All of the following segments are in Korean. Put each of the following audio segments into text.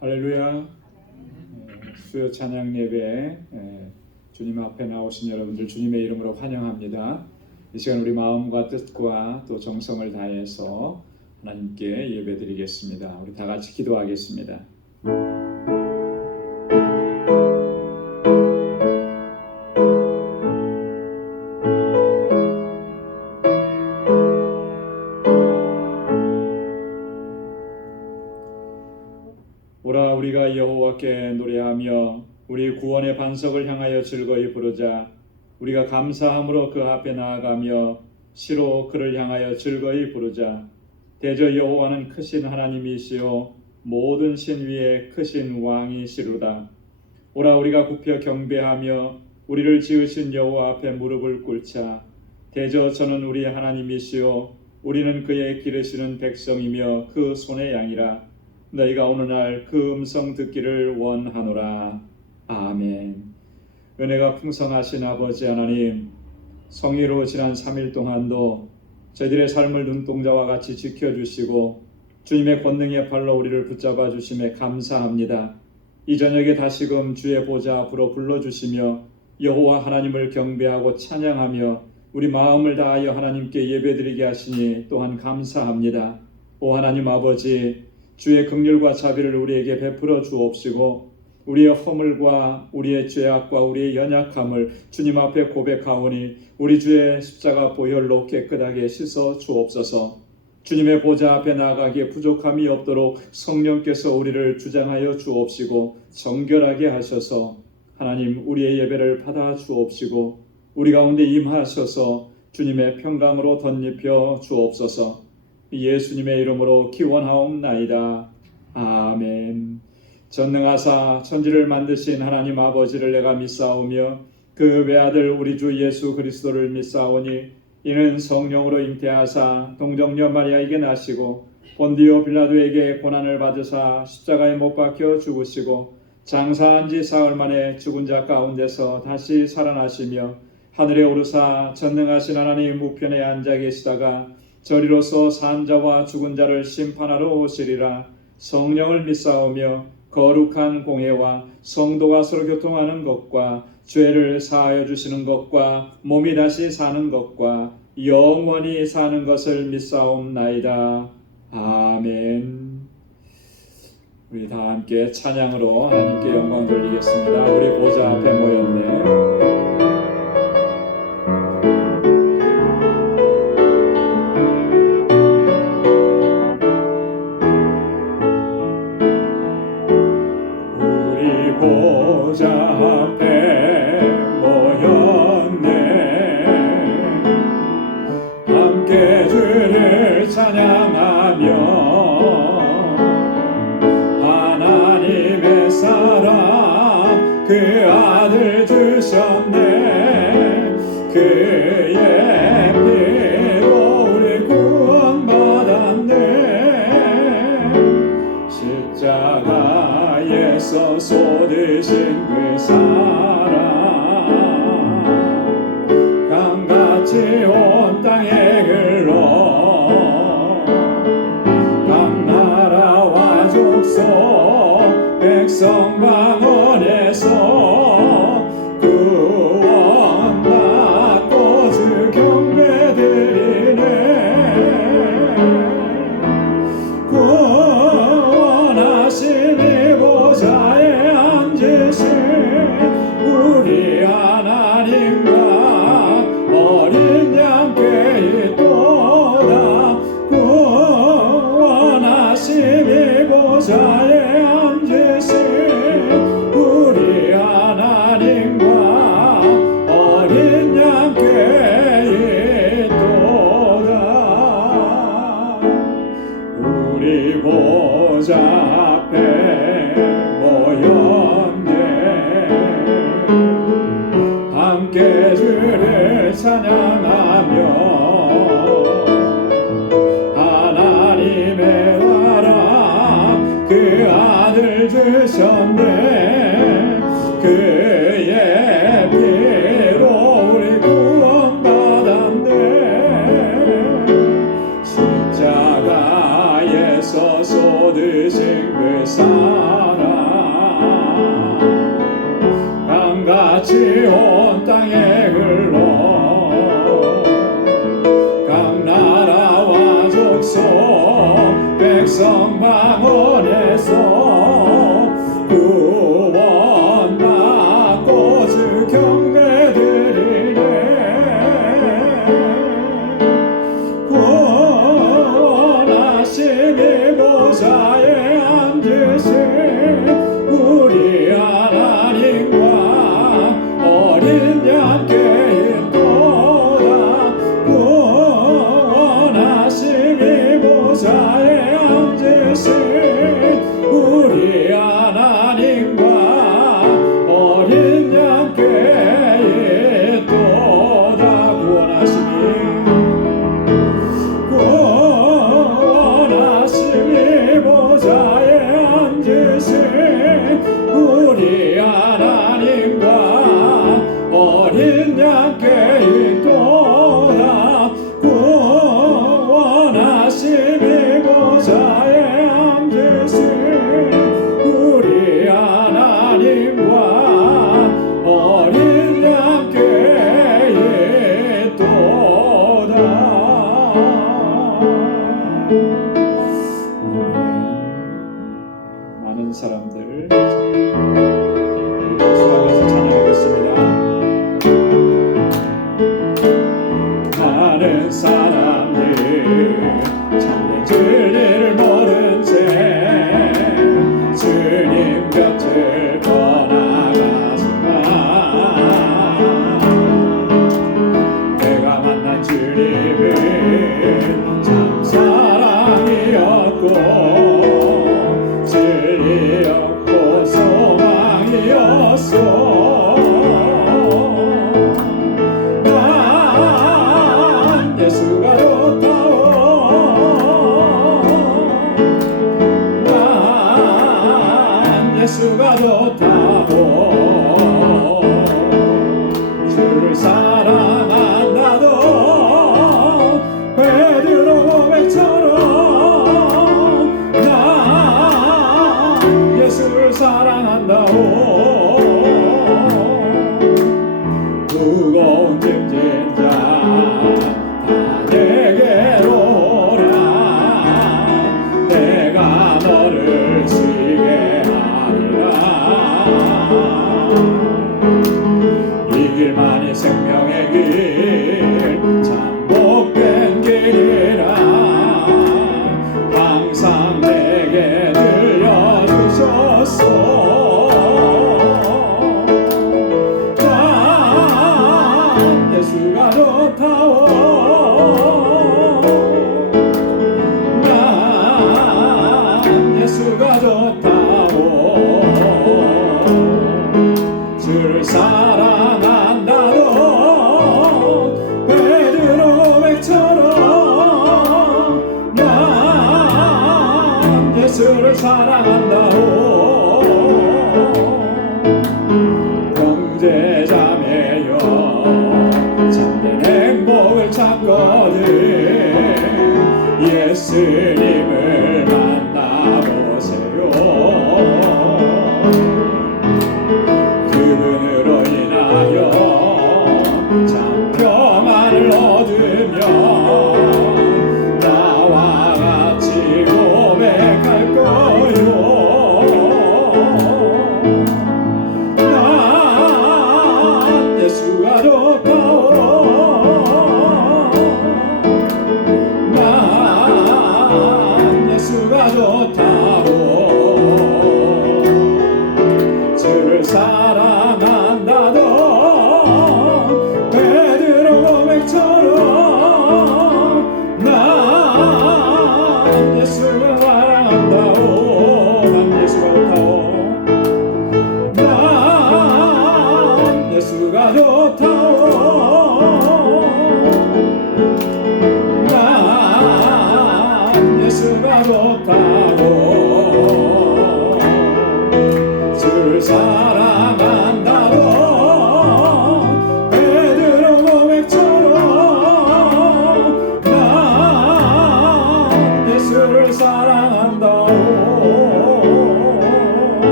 할렐루야. 수요 찬양 예배 주님 앞에 나오신 여러분들 주님의 이름으로 환영합니다. 이 시간 우리 마음과 뜻과 또 정성을 다해서 하나님께 예배드리겠습니다. 우리 다 같이 기도하겠습니다. 오라 우리가 여호와께 노래하며 우리 구원의 반석을 향하여 즐거이 부르자. 우리가 감사함으로 그 앞에 나아가며 시로 그를 향하여 즐거이 부르자. 대저 여호와는 크신 하나님이시요 모든 신 위에 크신 왕이시로다. 오라 우리가 굽혀 경배하며 우리를 지으신 여호와 앞에 무릎을 꿇자. 대저 저는 우리 하나님이시요 우리는 그의 기르시는 백성이며 그 손의 양이라. 너희가 오늘날 그 음성 듣기를 원하노라. 아멘. 은혜가 풍성하신 아버지 하나님, 성의로 지난 3일 동안도 저희들의 삶을 눈동자와 같이 지켜주시고 주님의 권능의 팔로 우리를 붙잡아 주심에 감사합니다. 이 저녁에 다시금 주의 보좌 앞으로 불러주시며 여호와 하나님을 경배하고 찬양하며 우리 마음을 다하여 하나님께 예배드리게 하시니 또한 감사합니다. 오 하나님 아버지, 주의 긍휼과 자비를 우리에게 베풀어 주옵시고 우리의 허물과 우리의 죄악과 우리의 연약함을 주님 앞에 고백하오니 우리 주의 십자가 보혈로 깨끗하게 씻어 주옵소서. 주님의 보좌 앞에 나아가기에 부족함이 없도록 성령께서 우리를 주장하여 주옵시고 정결하게 하셔서 하나님 우리의 예배를 받아 주옵시고 우리 가운데 임하셔서 주님의 평강으로 덧입혀 주옵소서. 예수님의 이름으로 기원하옵나이다. 아멘. 전능하사 천지를 만드신 하나님 아버지를 내가 믿사오며 그 외아들 우리 주 예수 그리스도를 믿사오니 이는 성령으로 잉태하사 동정녀 마리아에게 나시고 본디오 빌라도에게 고난을 받으사 십자가에 못 박혀 죽으시고 장사한 지 사흘 만에 죽은 자 가운데서 다시 살아나시며 하늘에 오르사 전능하신 하나님 우편에 앉아 계시다가 저리로서 산 자와 죽은 자를 심판하러 오시리라. 성령을 믿사오며 거룩한 공회와 성도가 서로 교통하는 것과 죄를 사하여 주시는 것과 몸이 다시 사는 것과 영원히 사는 것을 믿사옵나이다. 아멘. 우리 다 함께 찬양으로 하나님께 영광 돌리겠습니다. 우리 보좌 앞에 모였네. 보좌 앞에 모였네. 함께 주를 찬양하며 하나님의 사랑 그 아들 주셨네. 그의 피로 우리 구원받았네. 십자가에서 쏟으신 그 사랑 강같이 온 땅에 흘러 각 나라와 족속 백성 방언에서 구원받고 주 경배드리네. 구원하심이 보좌에 앉으신 우리 하나님과 어린 양께 있도다. 구원하심이 보좌에 앉으신 우리 하나님과 어린 양께 있도다. 우리 보좌 앞에 모였네. 함께 주를 찬양하며 하나님의 나라 그 아들 주셨네. 그의 피로 온 땅에 흘러 각 나라와 족속 백성 방언에서 구원받고 주 경배드리네. 구원하심이 보좌에 앉으신 우리 하나님과 어린 양께 있도다. 구원하심이 보좌에 앉으신 우리 하나님과 어린 양께 있도다. 구원하심이 보좌에 앉으신 우리 하나님과 어린 양께 있도다. 구원하심이 보좌에 앉으신 우리 하나님과 어린 양께 있도다. 많은 사람들 박수하면서 찬양하겠습니다. 많은 사람들 참된 진리를 모른 채 주님 곁을 떠나가지만 내가 만난 주님은 참 사랑이었고 진리였고 소망이었어. 난 예수가 좋다오. 난 예수가 좋다오. 주를 사랑한다도 베드로 고백처럼 난 예수를 사랑한다오. 무거운 짐진 자 다 내게로 오라. 내가 너를 쉬게 하리라. 이 길만이 생명의 길 참 복된 길이라 항상 내게 들려주셨소. 난 예수가 좋다오. 난 예수가 좋다오. 주를 사랑한다도 베드로 고백처럼 난 예수를 사랑한다오. 형제자매여 참된 행복을 찾거든 예수님을 만나보세요. 그분으로 인하여 참 평안을 얻으며 나와 같이 고백할 거요. 난 예수가 좋다오. 난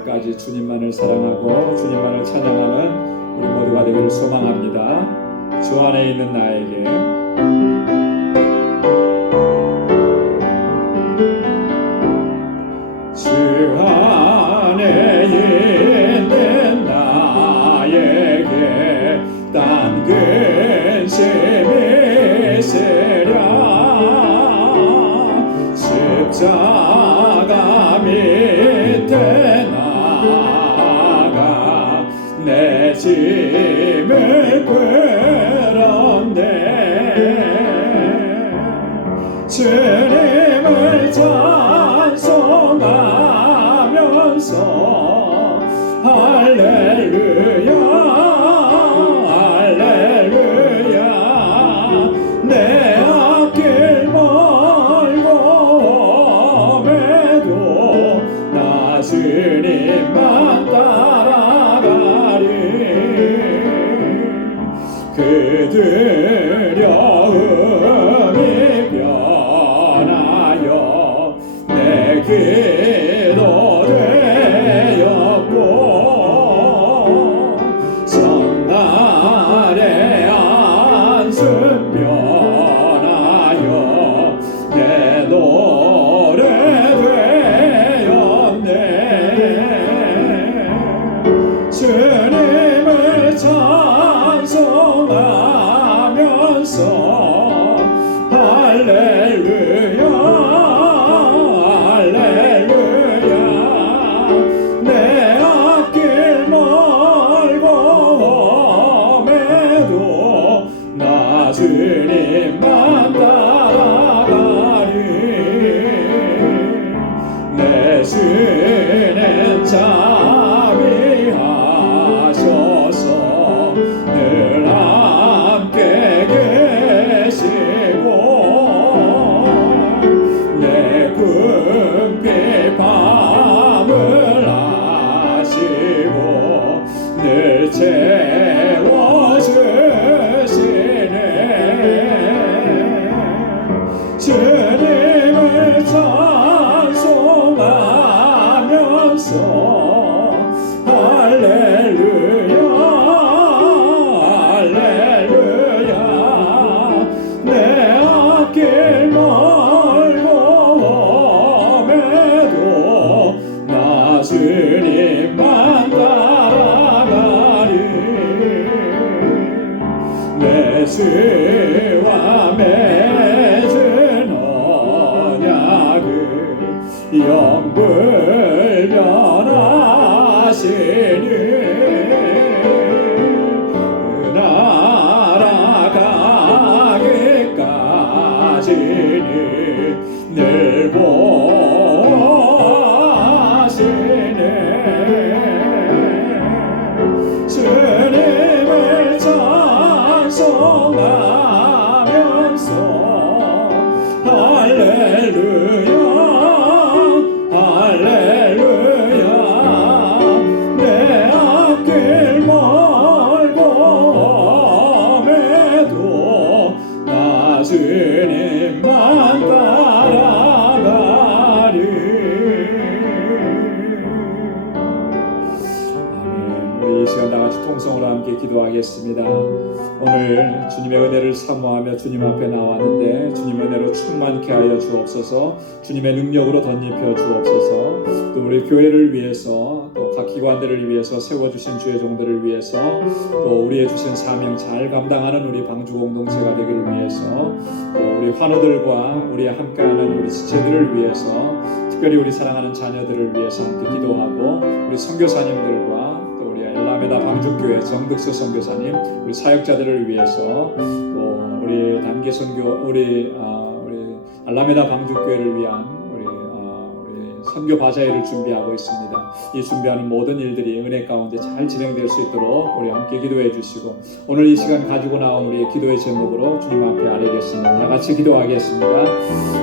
날까지 주님만을 사랑하고 주님만을 찬양하는 우리 모두가 되기를 소망합니다. 주 안에 있는 나에게 주 안에 있는 나에게 딴 근심이 있으랴 십자가 밑에 나가 내 짐을 끌었네 주님을 찬송하면서 할렐루야 할렐루야 내 앞길 멀고 험해도 나 주님만 따라가리 그 두려움이 변하여 내 기도 되었고 성날의 안순 변하여 내 노래 되었네 주님을 찬송하면서 할렐루야 할렐루야 내 앞길 멀고 험해도 나 주님만 따라가리 내 주는 자비하셔서 늘 함께 계시고 내 궁핍 밤을 아시고 늘 채워주시네 주님을 찬송하면서 할렐루야 할렐루야 내 앞길 멀고 험해도 나 주님만 따라가리 내 주와 맺은 언약을 영불변하시니 날아가기까지는 늘 보시네 주님을 찬송하면서 할렐루야 할렐루야 내 앞길 멀고 험해도 나 주님만 따라가리 아멘. 우리 이 시간 다같이 통성으로 함께 기도하겠습니다. 오늘 주님의 은혜를 사모하며 주님 앞에 나왔는데 주님의 은혜로 충만케 하여 주옵소서 주님의 능력으로 덧입혀 주옵소서 또 우리 교회를 위해서 또 각 기관들을 위해서 세워주신 주의 종들을 위해서 또 우리의 주신 사명 잘 감당하는 우리 방주 공동체가 되기를 위해서 또 우리 환우들과 우리 함께하는 우리 지체들을 위해서 특별히 우리 사랑하는 자녀들을 위해서 함께 기도하고 우리 선교사님들과 또 우리 엘라메다 방주교회 정득수 선교사님 우리 사역자들을 위해서 또 우리 단기 선교 우리 알라메다 방주교회를 위한 우리 선교 바자회를 준비하고 있습니다. 이 준비하는 모든 일들이 은혜 가운데 잘 진행될 수 있도록 우리 함께 기도해 주시고 오늘 이 시간 가지고 나온 우리의 기도의 제목으로 주님 앞에 아뢰겠습니다. 같이 기도하겠습니다.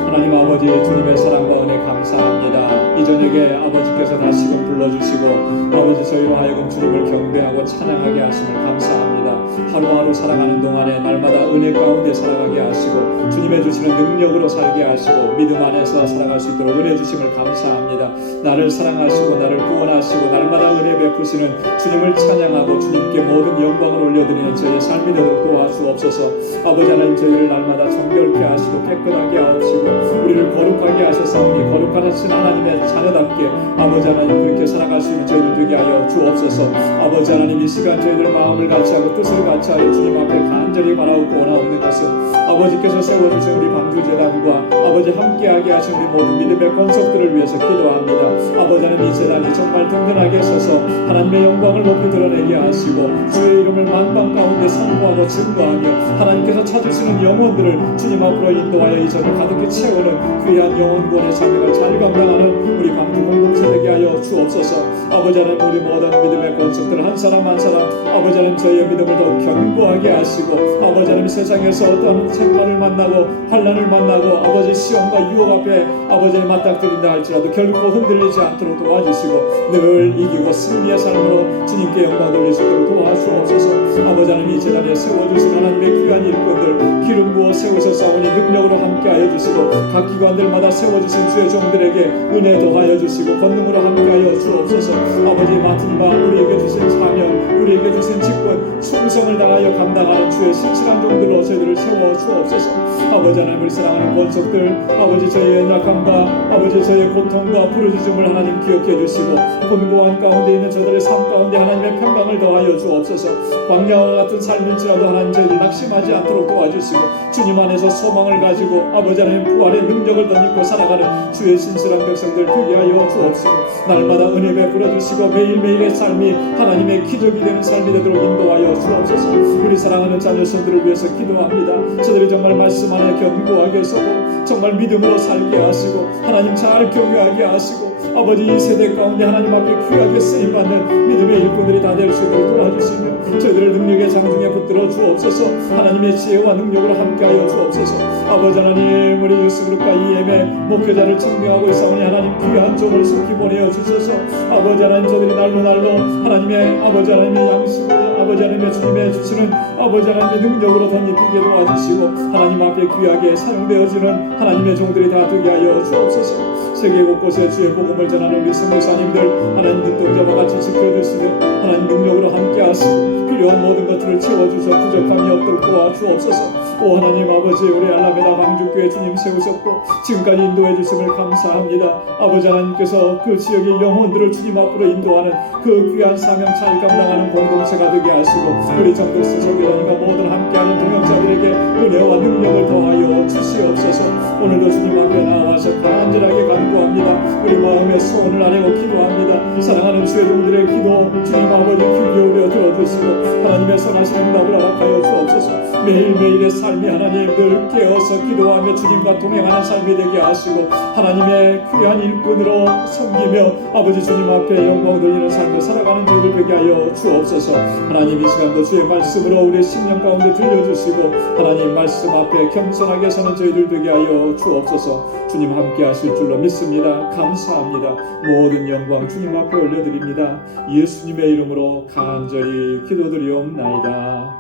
하나님 아버지 주님의 사랑과 은혜 감사합니다. 이 저녁에 아버지께서 다시금 불러주시고 아버지 저희로 하여금 주님을 경배하고 찬양하게 하심을 감사합니다. 하루하루 살아가는 동안에 날마다 은혜 가운데 살아가게 하시고 주님의 주시는 능력으로 살게 하시고 믿음 안에서 살아갈 수 있도록 은혜 주심을 감사합니다. 감사합니다. 나를 사랑하시고 나를 구원하시고 날마다 은혜 베푸시는 주님을 찬양하고 주님께 모든 영광을 올려드리는 저희의 삶이 되도록 도와주옵소서. 아버지 하나님, 저희를 날마다 정결케 하시고 깨끗하게 하옵시고 우리를 거룩하게 하셔서오니 거룩하신 하나님의 자녀답게 아버지 하나님 그렇게 살아갈 수 있는 저희들 되게 하여 주옵소서. 아버지 하나님, 이 시간 저희들 마음을 같이하고 뜻을 같이하여 주님 앞에 간절히 바라고 원하옵는 것은 아버지께서 세워주신 우리 방주재단과 아버지 함께하게 하신 우리 모든 믿음의 건석들을 위해서 기도합니다. 아버지 하나님, 이 재단이 정말 든든하게 서서 하나님의 영광을 높이 드러내게 하시고 주의 이름을 만방 가운데 선포하고 증거하며 하나님께서 찾으시는 영혼들을 주님 앞으로 인도하여 이 전을 가득히 채우는 귀한 영혼구원의 사명을 잘 감당하는 우리 방주 공동체 되게 하여 주옵소서. 아버지 하나님, 우리 모든 믿음의 건석들 한 사람 한 사람 아버지 하나님 저희의 믿음을 더 견고하게 하시고 아버지 하나님 세상에서 어떤 생활을 만나고 환난을 만나고 아버지 시험과 유혹 앞에 아버지를 맞닥뜨린다 할지라도 결코 흔들리지 않도록 도와주시고 늘 이기고 승리의 삶으로 주님께 영광 돌릴 수 있도록 도와주옵소서. 아버지 하나님, 이 재단에 세워주신 하나님의 귀한 일꾼들 기름 부어 세우셨사오니 능력으로 함께하여 주시고 각 기관들마다 세워주신 주의 종들에게 은혜 더하여 주시고 권능으로 함께하여 주옵소서. 아버지 맡은 바 우리에게 주신 사명 우리에게 주신 직분 충성을 다하여 감당하는 주의 신실한 종들로 저희들을 세워 주옵소서. 아버지 하나님, 우리 사랑하는 권속들 아버지 저희의 약함과 아버지 저희의 고통과 부르짖음을 하나님 기억해 주시고 곤고한 가운데 있는 저들의 삶 가운데 하나님의 평강을 더하여 주옵소서. 광야와 같은 삶일지라도 하나님 저희를 낙심하지 않도록 도와주시고 주님 안에서 소망을 가지고 아버지 하나님 부활의 능력을 덧입고 살아가는 주의 신실한 백성들 되게 하여 주옵시고 날마다 은혜 베풀어 주시고 매일매일의 삶이 하나님의 기적이 되는 삶이 되도록 인도하여 주옵소서. 우리 사랑하는 자녀손들을 위해서 기도합니다. 저들이 정말 말씀 안에 견고하게 서고 정말 믿음으로 살게 하시고 하나님 잘 경유하게 하시고 아버지 이 세대 가운데 하나님 앞에 귀하게 쓰임받는 믿음의 일꾼들이 다 될 수 있도록 도와주시며 저희들을 능력의 장중에 붙들어 주옵소서. 하나님의 지혜와 능력으로 함께하여 주옵소서. 아버지 하나님, 우리 유스그룹과 EM의 목회자를 증명하고 있사오니 하나님 귀한 종을 속히 보내어 주소서. 아버지 하나님, 저들이 날로 하나님의 아버지 하나님의 양식을 아버지 하나님의 주님의 주시는 아버지 하나님의 능력으로 덧입히게 도와주시고 하나님 앞에 귀하게 사용되어지는 하나님의 종들이 다 되게 하여 주옵소서. 세계 곳곳에 주의 복음을 전하는 우리 선교사님들 하나님 눈동자와 같이 지켜주시며 하나님 능력으로 함께하시고 필요한 모든 것들을 채워주셔 부족함이 없도록 도와주옵소서. 오 하나님 아버지, 우리 알라메다 방주교회 주님 세우셨고 지금까지 인도해 주심을 감사합니다. 아버지 하나님께서 그 지역의 영혼들을 주님 앞으로 인도하는 그 귀한 사명 잘 감당하는 공동체가 되게 하시고 우리 정덕수 선교사님과 모든 함께하는 동역자들에게 은혜와 능력을 더하여 주시옵소서. 오늘도 주님 앞에 나와서 간절하게 간구합니다. 우리 마음의 소원을 아뢰고 기도합니다. 사랑하는 주의 종들의 기도 주님 아버지 귀 기울여 들어주시고 하나님의 선하신 응답을 허락하여 주옵소서. 매일매일의 삶이 하나님 늘 깨어서 기도하며 주님과 동행하는 삶이 되게 하시고 하나님의 귀한 일꾼으로 섬기며 아버지 주님 앞에 영광 돌리는 삶을 살아가는 저희를 되게 하여 주옵소서. 하나님 이 시간도 주의 말씀으로 우리의 심령 가운데 들려주시고 하나님 말씀 앞에 겸손하게 서는 저희들 되게 하여 주옵소서. 주님 함께 하실 줄로 믿습니다. 감사합니다. 모든 영광 주님 앞에 올려드립니다. 예수님의 이름으로 간절히 기도드리옵나이다.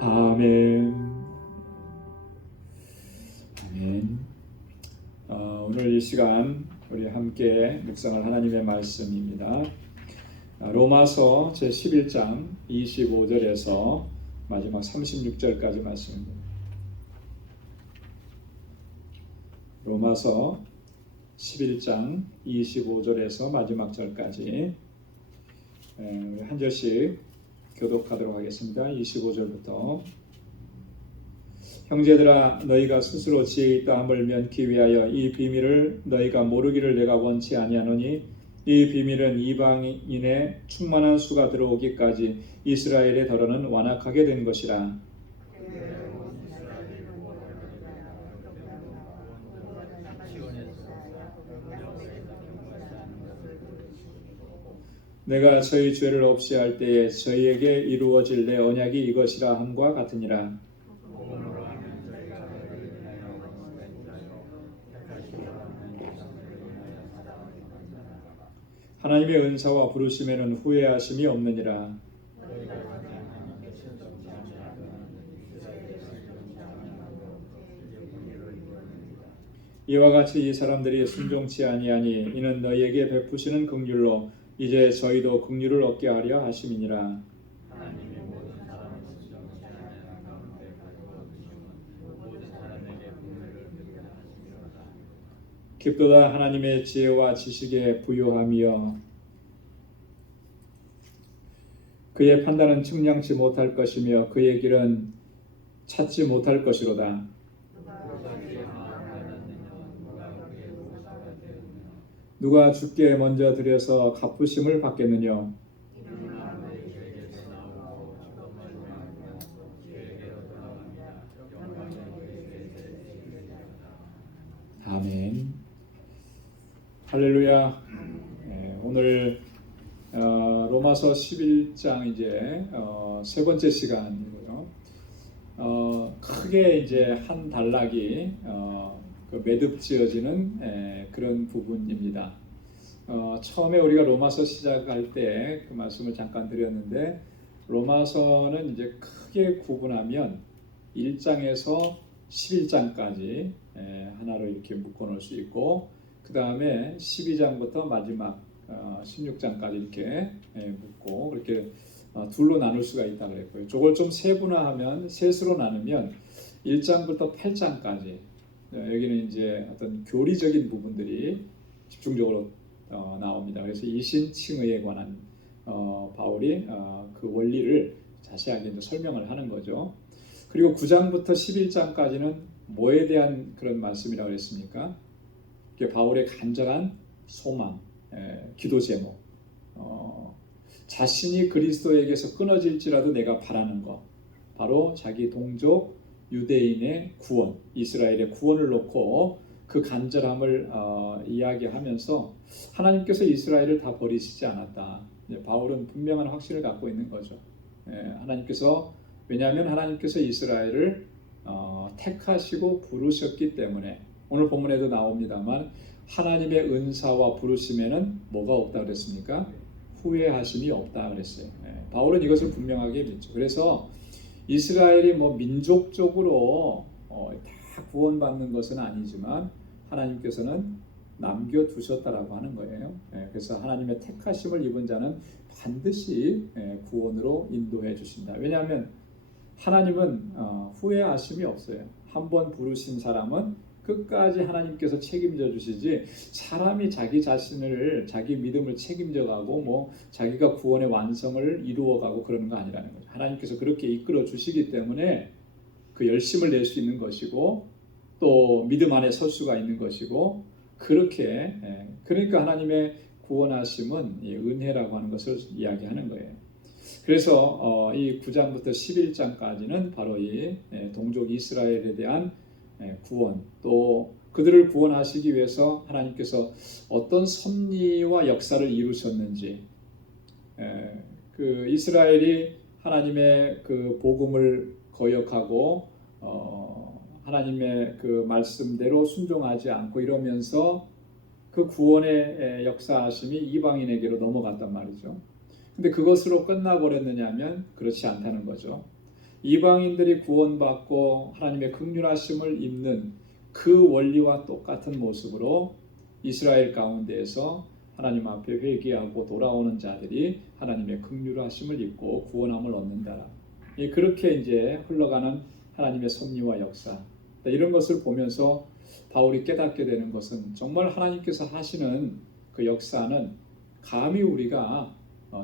아멘. 아멘. 오늘 이 시간 우리 함께 묵상할 하나님의 말씀입니다. 로마서 제11장 25절에서 마지막 36절까지 말씀입니다. 로마서 11장 25절에서 마지막 절까지 한 절씩 교독하도록 하겠습니다. 25절부터 형제들아 너희가 스스로 지혜 있다 함을 면키 위하여 이 비밀을 너희가 모르기를 내가 원치 아니하노니 이 비밀은 이방인의 충만한 수가 들어오기까지 이스라엘의 더러는 완악하게 된 것이라. 내가 저희 죄를 없이 할 때에 저희에게 이루어질 내 언약이 이것이라 함과 같으니라. 하나님의 은사와 부르심에는 후회하심이 없느니라. 이와 같이 이 사람들이 순종치 아니하니 이는 너희에게 베푸시는 긍휼로 이제 저희도 긍휼을 얻게 하려 하심이니라. 하나님의 모든 사람을 순종치 아니하는 가운데 가지고 두심은 모든 사람에게 긍휼을 베풀어 하심이로다. 깊도다 하나님의 지혜와 지식에 부요하며 그의 판단은 측량치 못할 것이며 그의 길은 찾지 못할 것이로다. 누가 주께 먼저 드려서 갚으심을 받겠느냐? 아멘. 할렐루야. 오늘 로마서 11장 이제 세 번째 시간이고요. 크게 이제 한 단락이 그 매듭지어지는 그런 부분입니다. 처음에 우리가 로마서 시작할 때 그 말씀을 잠깐 드렸는데 로마서는 이제 크게 구분하면 1장에서 11장까지 하나로 이렇게 묶어놓을 수 있고 그 다음에 12장부터 마지막 16장까지 이렇게 묶고 그렇게 둘로 나눌 수가 있다고 그랬고요. 저걸 좀 세분화하면 셋으로 나누면 1장부터 8장까지 여기는 이제 어떤 교리적인 부분들이 집중적으로 나옵니다. 그래서 이신칭의에 관한 바울이 그 원리를 자세하게 이제 설명을 하는 거죠. 그리고 9장부터 11장까지는 뭐에 대한 그런 말씀이라고 했습니까? 바울의 간절한 소망, 기도 제목, 자신이 그리스도에게서 끊어질지라도 내가 바라는 것, 바로 자기 동족 유대인의 구원, 이스라엘의 구원을 놓고 그 간절함을 이야기하면서 하나님께서 이스라엘을 다 버리시지 않았다. 바울은 분명한 확신을 갖고 있는 거죠. 하나님께서 왜냐하면 하나님께서 이스라엘을 택하시고 부르셨기 때문에 오늘 본문에도 나옵니다만 하나님의 은사와 부르심에는 뭐가 없다 그랬습니까? 후회하심이 없다 그랬어요. 바울은 이것을 분명하게 믿죠. 그래서 이스라엘이 뭐 민족적으로 다 구원받는 것은 아니지만 하나님께서는 남겨두셨다라고 하는 거예요. 그래서 하나님의 택하심을 입은 자는 반드시 구원으로 인도해 주신다. 왜냐하면 하나님은 후회하심이 없어요. 한번 부르신 사람은 끝까지 하나님께서 책임져 주시지 사람이 자기 자신을 자기 믿음을 책임져 가고 뭐 자기가 구원의 완성을 이루어 가고 그러는 거 아니라는 거죠. 하나님께서 그렇게 이끌어 주시기 때문에 그 열심을 낼 수 있는 것이고 또 믿음 안에 설 수가 있는 것이고 그렇게 그러니까 하나님의 구원하심은 은혜라고 하는 것을 이야기하는 거예요. 그래서 이 9장부터 11장까지는 바로 이 동족 이스라엘에 대한 구원 또 그들을 구원하시기 위해서 하나님께서 어떤 섭리와 역사를 이루셨는지 그 이스라엘이 하나님의 그 복음을 거역하고 하나님의 그 말씀대로 순종하지 않고 이러면서 그 구원의 역사하심이 이방인에게로 넘어갔단 말이죠. 근데 그것으로 끝나버렸느냐면 그렇지 않다는 거죠. 이방인들이 구원받고 하나님의 긍휼하심을 입는 그 원리와 똑같은 모습으로 이스라엘 가운데에서 하나님 앞에 회개하고 돌아오는 자들이 하나님의 긍휼하심을 입고 구원함을 얻는다. 그렇게 이제 흘러가는 하나님의 섭리와 역사 이런 것을 보면서 바울이 깨닫게 되는 것은 정말 하나님께서 하시는 그 역사는 감히 우리가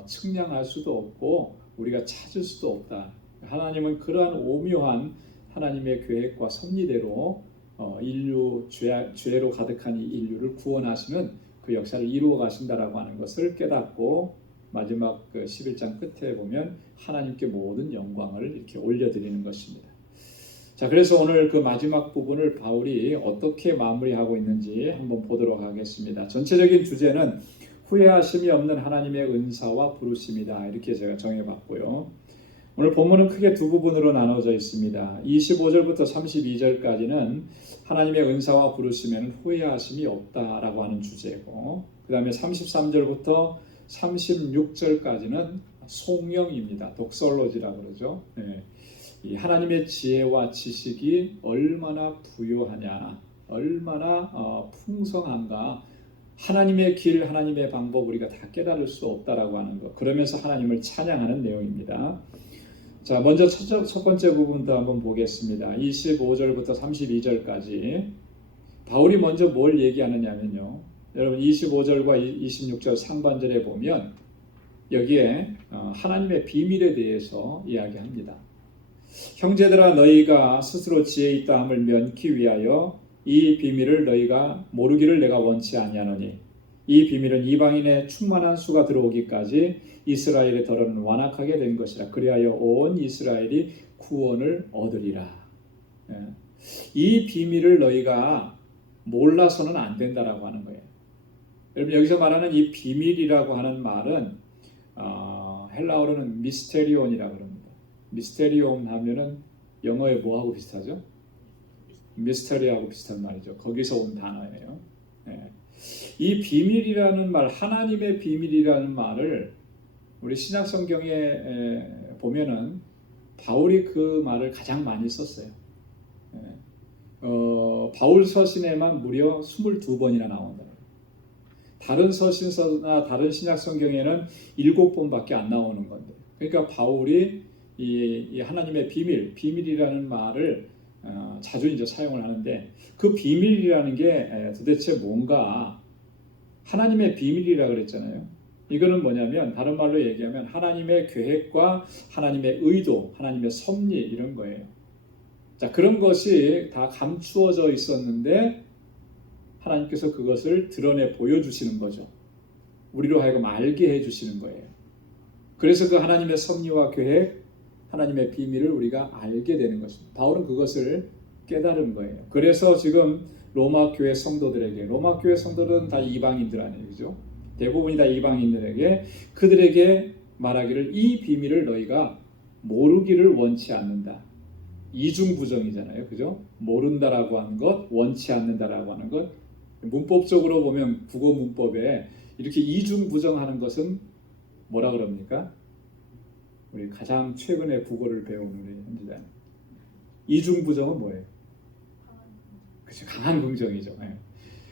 측량할 수도 없고 우리가 찾을 수도 없다. 하나님은 그러한 오묘한 하나님의 계획과 섭리대로 인류 죄로 가득한 이 인류를 구원하시는 그 역사를 이루어 가신다라고 하는 것을 깨닫고 마지막 그 11장 끝에 보면 하나님께 모든 영광을 이렇게 올려드리는 것입니다. 자, 그래서 오늘 그 마지막 부분을 바울이 어떻게 마무리하고 있는지 한번 보도록 하겠습니다. 전체적인 주제는 후회하심이 없는 하나님의 은사와 부르심이다. 이렇게 제가 정해봤고요. 오늘 본문은 크게 두 부분으로 나눠져 있습니다. 25절부터 32절까지는 하나님의 은사와 부르심에는 후회하심이 없다라고 하는 주제고 그 다음에 33절부터 36절까지는 송영입니다. 독설로지라고 그러죠. 이 하나님의 지혜와 지식이 얼마나 부요하냐, 얼마나 풍성한가. 하나님의 길, 하나님의 방법 우리가 다 깨달을 수 없다라고 하는 것. 그러면서 하나님을 찬양하는 내용입니다. 자, 먼저 첫 번째 부분도 한번 보겠습니다. 25절부터 32절까지 바울이 먼저 뭘 얘기하느냐면요. 여러분 25절과 26절 상반절에 보면 여기에 하나님의 비밀에 대해서 이야기합니다. 형제들아 너희가 스스로 지혜 있다 함을 면키 위하여 이 비밀을 너희가 모르기를 내가 원치 아니하노니 이 비밀은 이방인의 충만한 수가 들어오기까지 이스라엘의 덜은 완악하게 된 것이라. 그리하여 온 이스라엘이 구원을 얻으리라. 이 비밀을 너희가 몰라서는 안 된다라고 하는 거예요. 여러분 여기서 말하는 이 비밀이라고 하는 말은 헬라어로는 미스테리온이라고 합니다. 미스테리온 하면은 영어에 뭐하고 비슷하죠? 미스터리하고 비슷한 말이죠. 거기서 온 단어예요. 이 비밀이라는 말, 하나님의 비밀이라는 말을 우리 신약 성경에 보면은 바울이 그 말을 가장 많이 썼어요. 바울 서신에만 무려 22번이나 나온다. 다른 서신서나 다른 신약 성경에는 7번밖에 안 나오는 건데. 그러니까 바울이 이 하나님의 비밀이라는 말을 자주 이제 사용을 하는데 그 비밀이라는 게 도대체 뭔가 하나님의 비밀이라 그랬잖아요. 이거는 뭐냐면 다른 말로 얘기하면 하나님의 계획과 하나님의 의도, 하나님의 섭리 이런 거예요. 자, 그런 것이 다 감추어져 있었는데 하나님께서 그것을 드러내 보여주시는 거죠. 우리로 하여금 알게 해주시는 거예요. 그래서 그 하나님의 섭리와 계획, 하나님의 비밀을 우리가 알게 되는 것입니다. 바울은 그것을 깨달은 거예요. 그래서 지금 로마 교회 성도들에게, 로마 교회 성도들은 다 이방인들 아니에요, 그죠? 대부분이 다 이방인들에게 그들에게 말하기를 이 비밀을 너희가 모르기를 원치 않는다. 이중부정이잖아요, 그죠? 모른다라고 하는 것, 원치 않는다라고 하는 것. 문법적으로 보면 국어 문법에 이렇게 이중부정하는 것은 뭐라 그럽니까? 우리 가장 최근에 국어를 배운 우리 현지자 이중부정은 뭐예요? 그렇죠, 강한 긍정이죠.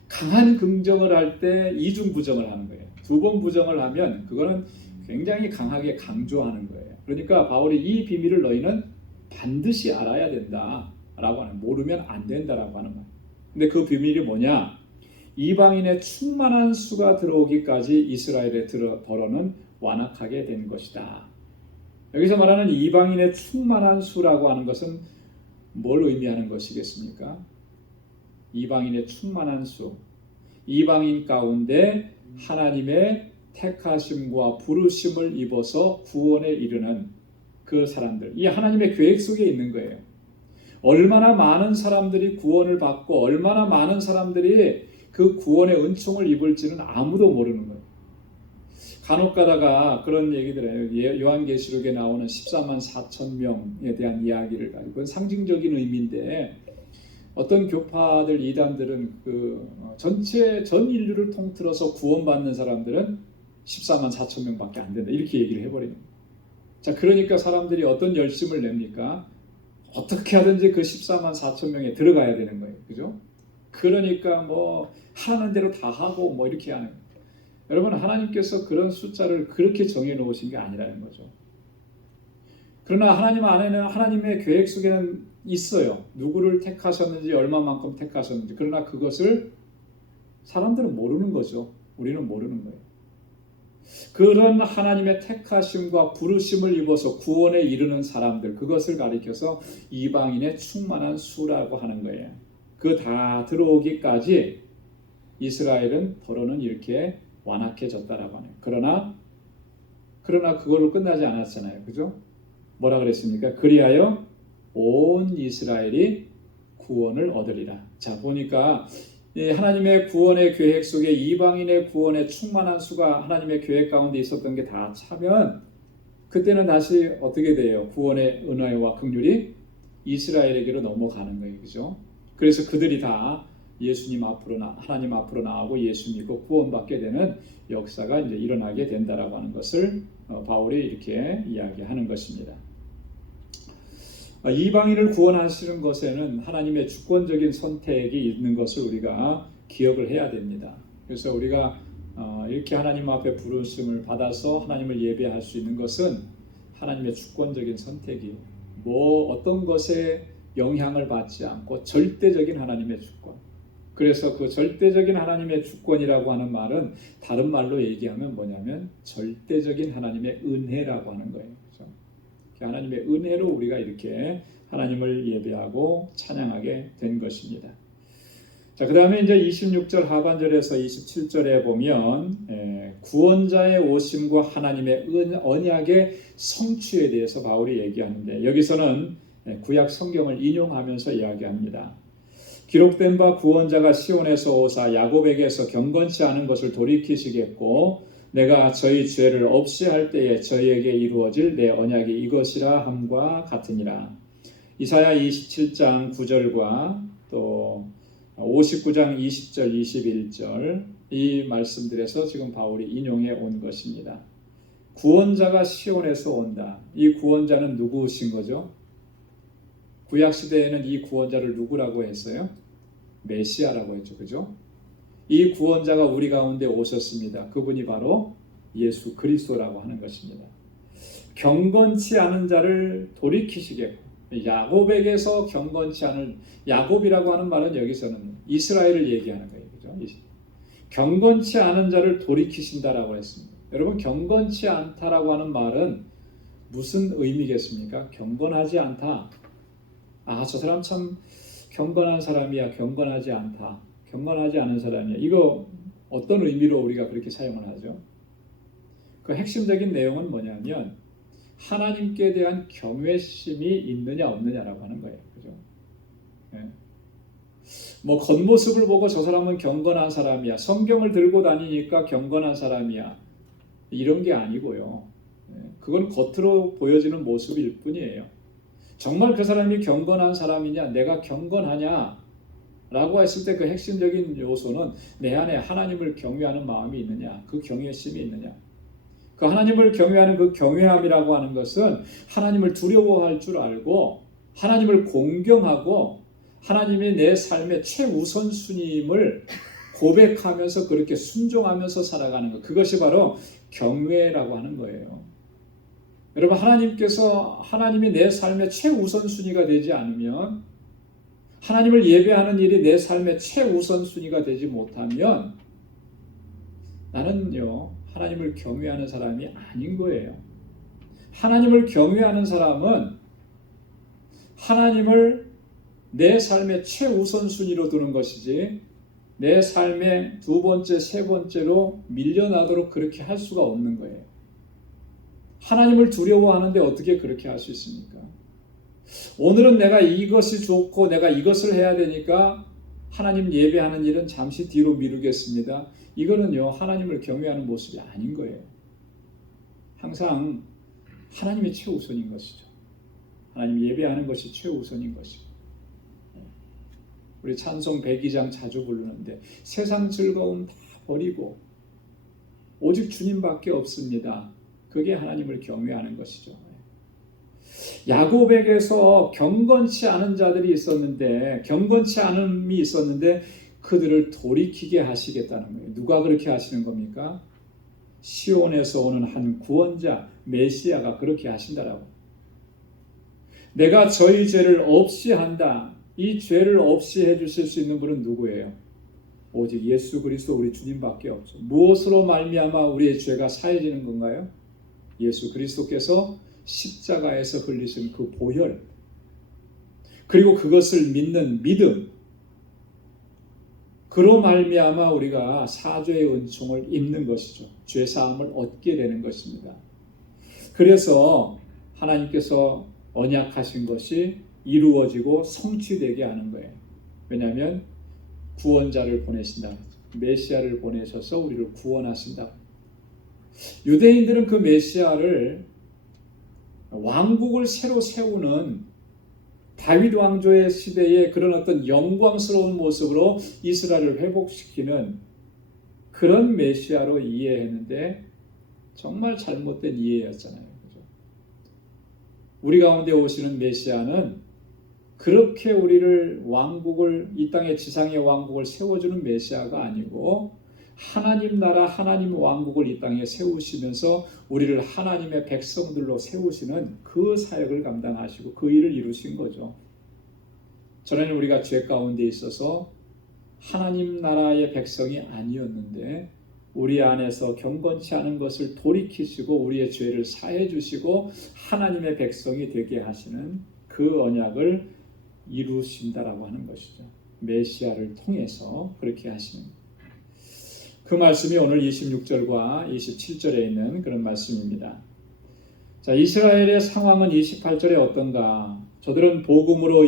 강한 긍정을 할 때 이중부정을 하는 거예요. 2번 부정을 하면 그거는 굉장히 강하게 강조하는 거예요. 그러니까 바울이 이 비밀을 너희는 반드시 알아야 된다라고 하는, 모르면 안 된다라고 하는 거예요. 근데 그 비밀이 뭐냐? 이방인의 충만한 수가 들어오기까지 이스라엘의 덜어는 완악하게 된 것이다. 여기서 말하는 이방인의 충만한 수라고 하는 것은 뭘 의미하는 것이겠습니까? 이방인의 충만한 수, 이방인 가운데 하나님의 택하심과 부르심을 입어서 구원에 이르는 그 사람들, 이 하나님의 계획 속에 있는 거예요. 얼마나 많은 사람들이 구원을 받고 얼마나 많은 사람들이 그 구원의 은총을 입을지는 아무도 모르는 거예요. 간혹 가다가 그런 얘기들 해요. 요한계시록에 나오는 14만 4천 명에 대한 이야기를 가지고, 그건 상징적인 의미인데 어떤 교파들, 이단들은 그 전체 전 인류를 통틀어서 구원받는 사람들은 14만 4천 명밖에 안 된다, 이렇게 얘기를 해버리는 거예요. 자, 그러니까 사람들이 어떤 열심을 냅니까? 어떻게 하든지 그 14만 4천 명에 들어가야 되는 거예요, 그죠? 그러니까 뭐 하는 대로 다 하고 뭐 이렇게 하는 거예요. 여러분, 하나님께서 그런 숫자를 그렇게 정해 놓으신 게 아니라는 거죠. 그러나 하나님 안에는, 하나님의 계획 속에는 있어요. 누구를 택하셨는지, 얼마만큼 택하셨는지. 그러나 그것을 사람들은 모르는 거죠. 우리는 모르는 거예요. 그런 하나님의 택하심과 부르심을 입어서 구원에 이르는 사람들, 그것을 가리켜서 이방인의 충만한 수라고 하는 거예요. 그 다 들어오기까지 이스라엘은 더러는 이렇게 완악해졌다라고 하네요. 그러나 그거로 끝나지 않았잖아요, 그죠? 뭐라 그랬습니까? 그리하여 온 이스라엘이 구원을 얻으리라. 자, 보니까 하나님의 구원의 계획 속에 이방인의 구원의 충만한 수가 하나님의 계획 가운데 있었던 게 다 차면 그때는 다시 어떻게 돼요? 구원의 은혜와 긍휼이 이스라엘에게로 넘어가는 거예요, 그죠? 그래서 그들이 다 예수님 앞으로 하나님 앞으로 나오고 예수 믿고 구원받게 되는 역사가 이제 일어나게 된다라고 하는 것을 바울이 이렇게 이야기하는 것입니다. 이방인을 구원하시는 것에는 하나님의 주권적인 선택이 있는 것을 우리가 기억을 해야 됩니다. 그래서 우리가 이렇게 하나님 앞에 부르심을 받아서 하나님을 예배할 수 있는 것은 하나님의 주권적인 선택이에요. 어떤 것에 영향을 받지 않고 절대적인 하나님의 주권. 그래서 그 절대적인 하나님의 주권이라고 하는 말은 다른 말로 얘기하면 뭐냐면 절대적인 하나님의 은혜라고 하는 거예요. 그렇죠? 하나님의 은혜로 우리가 이렇게 하나님을 예배하고 찬양하게 된 것입니다. 자, 그 다음에 이제 26절 하반절에서 27절에 보면 구원자의 오심과 하나님의 언약의 성취에 대해서 바울이 얘기하는데, 여기서는 구약 성경을 인용하면서 이야기합니다. 기록된 바 구원자가 시온에서 오사 야곱에게서 경건치 않은 것을 돌이키시겠고 내가 저희 죄를 없이 할 때에 저희에게 이루어질 내 언약이 이것이라 함과 같으니라. 이사야 27장 9절과 또 59장 20절 21절 이 말씀들에서 지금 바울이 인용해 온 것입니다. 구원자가 시온에서 온다. 이 구원자는 누구신 거죠? 구약시대에는 이 구원자를 누구라고 했어요? 메시아라고 했죠. 그죠? 이 구원자가 우리 가운데 오셨습니다. 그분이 바로 예수 그리스도라고 하는 것입니다. 경건치 않은 자를 돌이키시겠고, 야곱에게서 경건치 않은, 야곱이라고 하는 말은 여기서는 이스라엘을 얘기하는 거예요. 그죠? 경건치 않은 자를 돌이키신다라고 했습니다. 여러분, 경건치 않다라고 하는 말은 무슨 의미겠습니까? 경건하지 않다. 저 사람 참 경건한 사람이야. 경건하지 않다. 경건하지 않은 사람이야. 이거 어떤 의미로 우리가 그렇게 사용을 하죠? 그 핵심적인 내용은 뭐냐면 하나님께 대한 경외심이 있느냐 없느냐라고 하는 거예요. 그죠? 네. 겉모습을 보고 저 사람은 경건한 사람이야. 성경을 들고 다니니까 경건한 사람이야. 이런 게 아니고요. 그건 겉으로 보여지는 모습일 뿐이에요. 정말 그 사람이 경건한 사람이냐, 내가 경건하냐 라고 했을 때 그 핵심적인 요소는 내 안에 하나님을 경외하는 마음이 있느냐, 그 경외심이 있느냐. 그 하나님을 경외하는 그 경외함이라고 하는 것은 하나님을 두려워할 줄 알고 하나님을 공경하고 하나님이 내 삶의 최우선순위임을 고백하면서 그렇게 순종하면서 살아가는 것, 그것이 바로 경외라고 하는 거예요. 여러분, 하나님이 내 삶의 최우선순위가 되지 않으면, 하나님을 예배하는 일이 내 삶의 최우선순위가 되지 못하면 나는요, 하나님을 경외하는 사람이 아닌 거예요. 하나님을 경외하는 사람은 하나님을 내 삶의 최우선순위로 두는 것이지 내 삶의 두 번째, 세 번째로 밀려나도록 그렇게 할 수가 없는 거예요. 하나님을 두려워하는데 어떻게 그렇게 할 수 있습니까? 오늘은 내가 이것이 좋고 내가 이것을 해야 되니까 하나님 예배하는 일은 잠시 뒤로 미루겠습니다. 이거는요, 하나님을 경외하는 모습이 아닌 거예요. 항상 하나님이 최우선인 것이죠. 하나님 예배하는 것이 최우선인 것이고. 우리 찬송 102장 자주 부르는데 세상 즐거움 다 버리고 오직 주님밖에 없습니다. 그게 하나님을 경외하는 것이죠. 야곱에게서 경건치 않은 자들이 있었는데, 경건치 않음이 있었는데 그들을 돌이키게 하시겠다는 거예요. 누가 그렇게 하시는 겁니까? 시온에서 오는 한 구원자, 메시아가 그렇게 하신다라고. 내가 저희 죄를 없이 한다. 이 죄를 없이 해주실 수 있는 분은 누구예요? 오직 예수 그리스도 우리 주님밖에 없죠. 무엇으로 말미암아 우리의 죄가 사해지는 건가요? 예수 그리스도께서 십자가에서 흘리신 그 보혈, 그리고 그것을 믿는 믿음, 그로 말미암아 우리가 사죄의 은총을 입는 것이죠. 죄 사함을 얻게 되는 것입니다. 그래서 하나님께서 언약하신 것이 이루어지고 성취되게 하는 거예요. 왜냐하면 구원자를 보내신다, 메시아를 보내셔서 우리를 구원하신다. 유대인들은 그 메시아를 왕국을 새로 세우는 다윗 왕조의 시대에 그런 어떤 영광스러운 모습으로 이스라엘을 회복시키는 그런 메시아로 이해했는데 정말 잘못된 이해였잖아요. 그죠? 우리 가운데 오시는 메시아는 그렇게 우리를 왕국을 이 땅의 지상의 왕국을 세워주는 메시아가 아니고 하나님 나라 하나님 왕국을 이 땅에 세우시면서 우리를 하나님의 백성들로 세우시는 그 사역을 감당하시고 그 일을 이루신 거죠. 전에는 우리가 죄 가운데 있어서 하나님 나라의 백성이 아니었는데 우리 안에서 경건치 않은 것을 돌이키시고 우리의 죄를 사해 주시고 하나님의 백성이 되게 하시는 그 언약을 이루신다라고 하는 것이죠. 메시아를 통해서 그렇게 하시는 그 말씀이 오늘 26절과 27절에 있는 그런 말씀입니다. 자, 이스라엘의 상황은 28절에 어떤가? 저들은 복음으로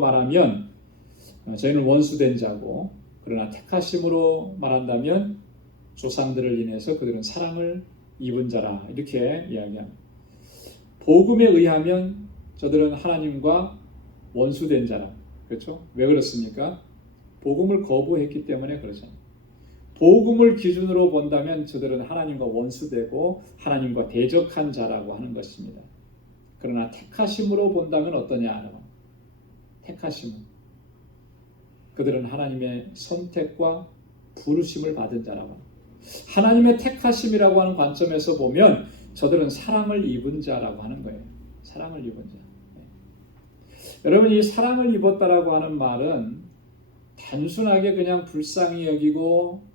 말하면 저희는 원수된 자고, 그러나 택하심으로 말한다면 조상들을 인해서 그들은 사랑을 입은 자라, 이렇게 이야기합니다. 복음에 의하면 저들은 하나님과 원수된 자라. 그렇죠? 왜 그렇습니까? 복음을 거부했기 때문에 그렇잖아요. 복음을 기준으로 본다면 저들은 하나님과 원수되고 하나님과 대적한 자라고 하는 것입니다. 그러나 택하심으로 본다면 어떠냐? 택하심은 그들은 하나님의 선택과 부르심을 받은 자라고 합니다. 하나님의 택하심이라고 하는 관점에서 보면 저들은 사랑을 입은 자라고 하는 거예요. 사랑을 입은 자. 여러분, 이 사랑을 입었다라고 하는 말은 단순하게 그냥 불쌍히 여기고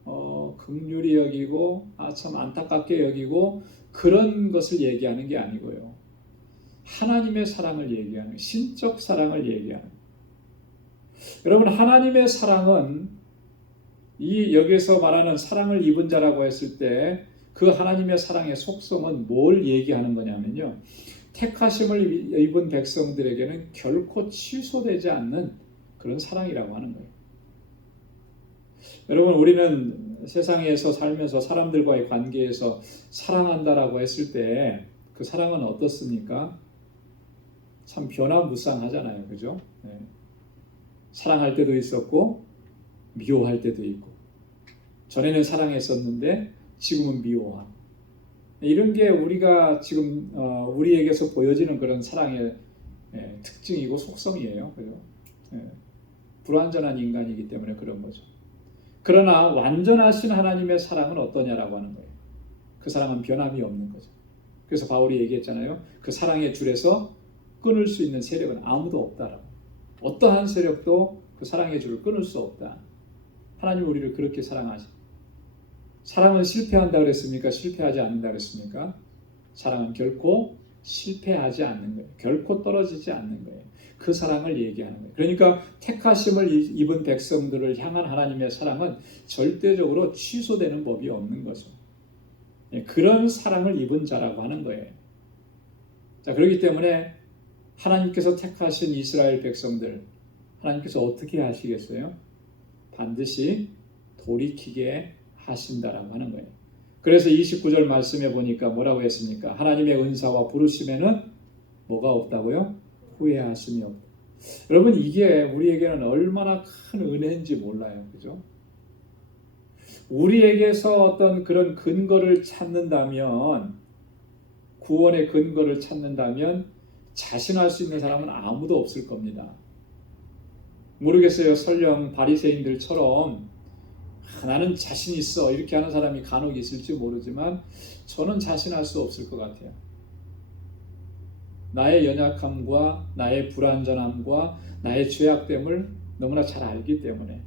긍휼히 여기고 참 안타깝게 여기고 그런 것을 얘기하는 게 아니고요. 하나님의 사랑을 얘기하는, 신적 사랑을 얘기하는. 여러분, 하나님의 사랑은 여기서 말하는 사랑을 입은 자라고 했을 때 그 하나님의 사랑의 속성은 뭘 얘기하는 거냐면요. 택하심을 입은 백성들에게는 결코 취소되지 않는 그런 사랑이라고 하는 거예요. 여러분, 우리는 세상에서 살면서 사람들과의 관계에서 사랑한다라고 했을 때 그 사랑은 어떻습니까? 참 변화무쌍하잖아요. 그죠? 네. 사랑할 때도 있었고 미워할 때도 있고, 전에는 사랑했었는데 지금은 미워하고, 이런 게 우리가 지금 우리에게서 보여지는 그런 사랑의 특징이고 속성이에요. 그죠? 불완전한 인간이기 때문에 그런 거죠. 그러나 완전하신 하나님의 사랑은 어떠냐라고 하는 거예요. 그 사랑은 변함이 없는 거죠. 그래서 바울이 얘기했잖아요. 그 사랑의 줄에서 끊을 수 있는 세력은 아무도 없다라고. 어떠한 세력도 그 사랑의 줄을 끊을 수 없다. 하나님 우리를 그렇게 사랑하시. 사랑은 실패한다 그랬습니까? 실패하지 않는다 그랬습니까? 사랑은 결코 실패하지 않는 거예요. 결코 떨어지지 않는 거예요. 그 사랑을 얘기하는 거예요. 그러니까 택하심을 입은 백성들을 향한 하나님의 사랑은 절대적으로 취소되는 법이 없는 거죠. 그런 사랑을 입은 자라고 하는 거예요. 자, 그렇기 때문에 하나님께서 택하신 이스라엘 백성들, 하나님께서 어떻게 하시겠어요? 반드시 돌이키게 하신다라고 하는 거예요. 그래서 29절 말씀에 보니까 뭐라고 했습니까? 하나님의 은사와 부르심에는 뭐가 없다고요? 후회하심이 없다. 여러분, 이게 우리에게는 얼마나 큰 은혜인지 몰라요. 그죠? 우리에게서 어떤 그런 근거를 찾는다면, 구원의 근거를 찾는다면 자신할 수 있는 사람은 아무도 없을 겁니다. 모르겠어요. 설령 바리새인들처럼 나는 자신 있어 이렇게 하는 사람이 간혹 있을지 모르지만 저는 자신할 수 없을 것 같아요. 나의 연약함과 나의 불완전함과 나의 죄악됨을 너무나 잘 알기 때문에,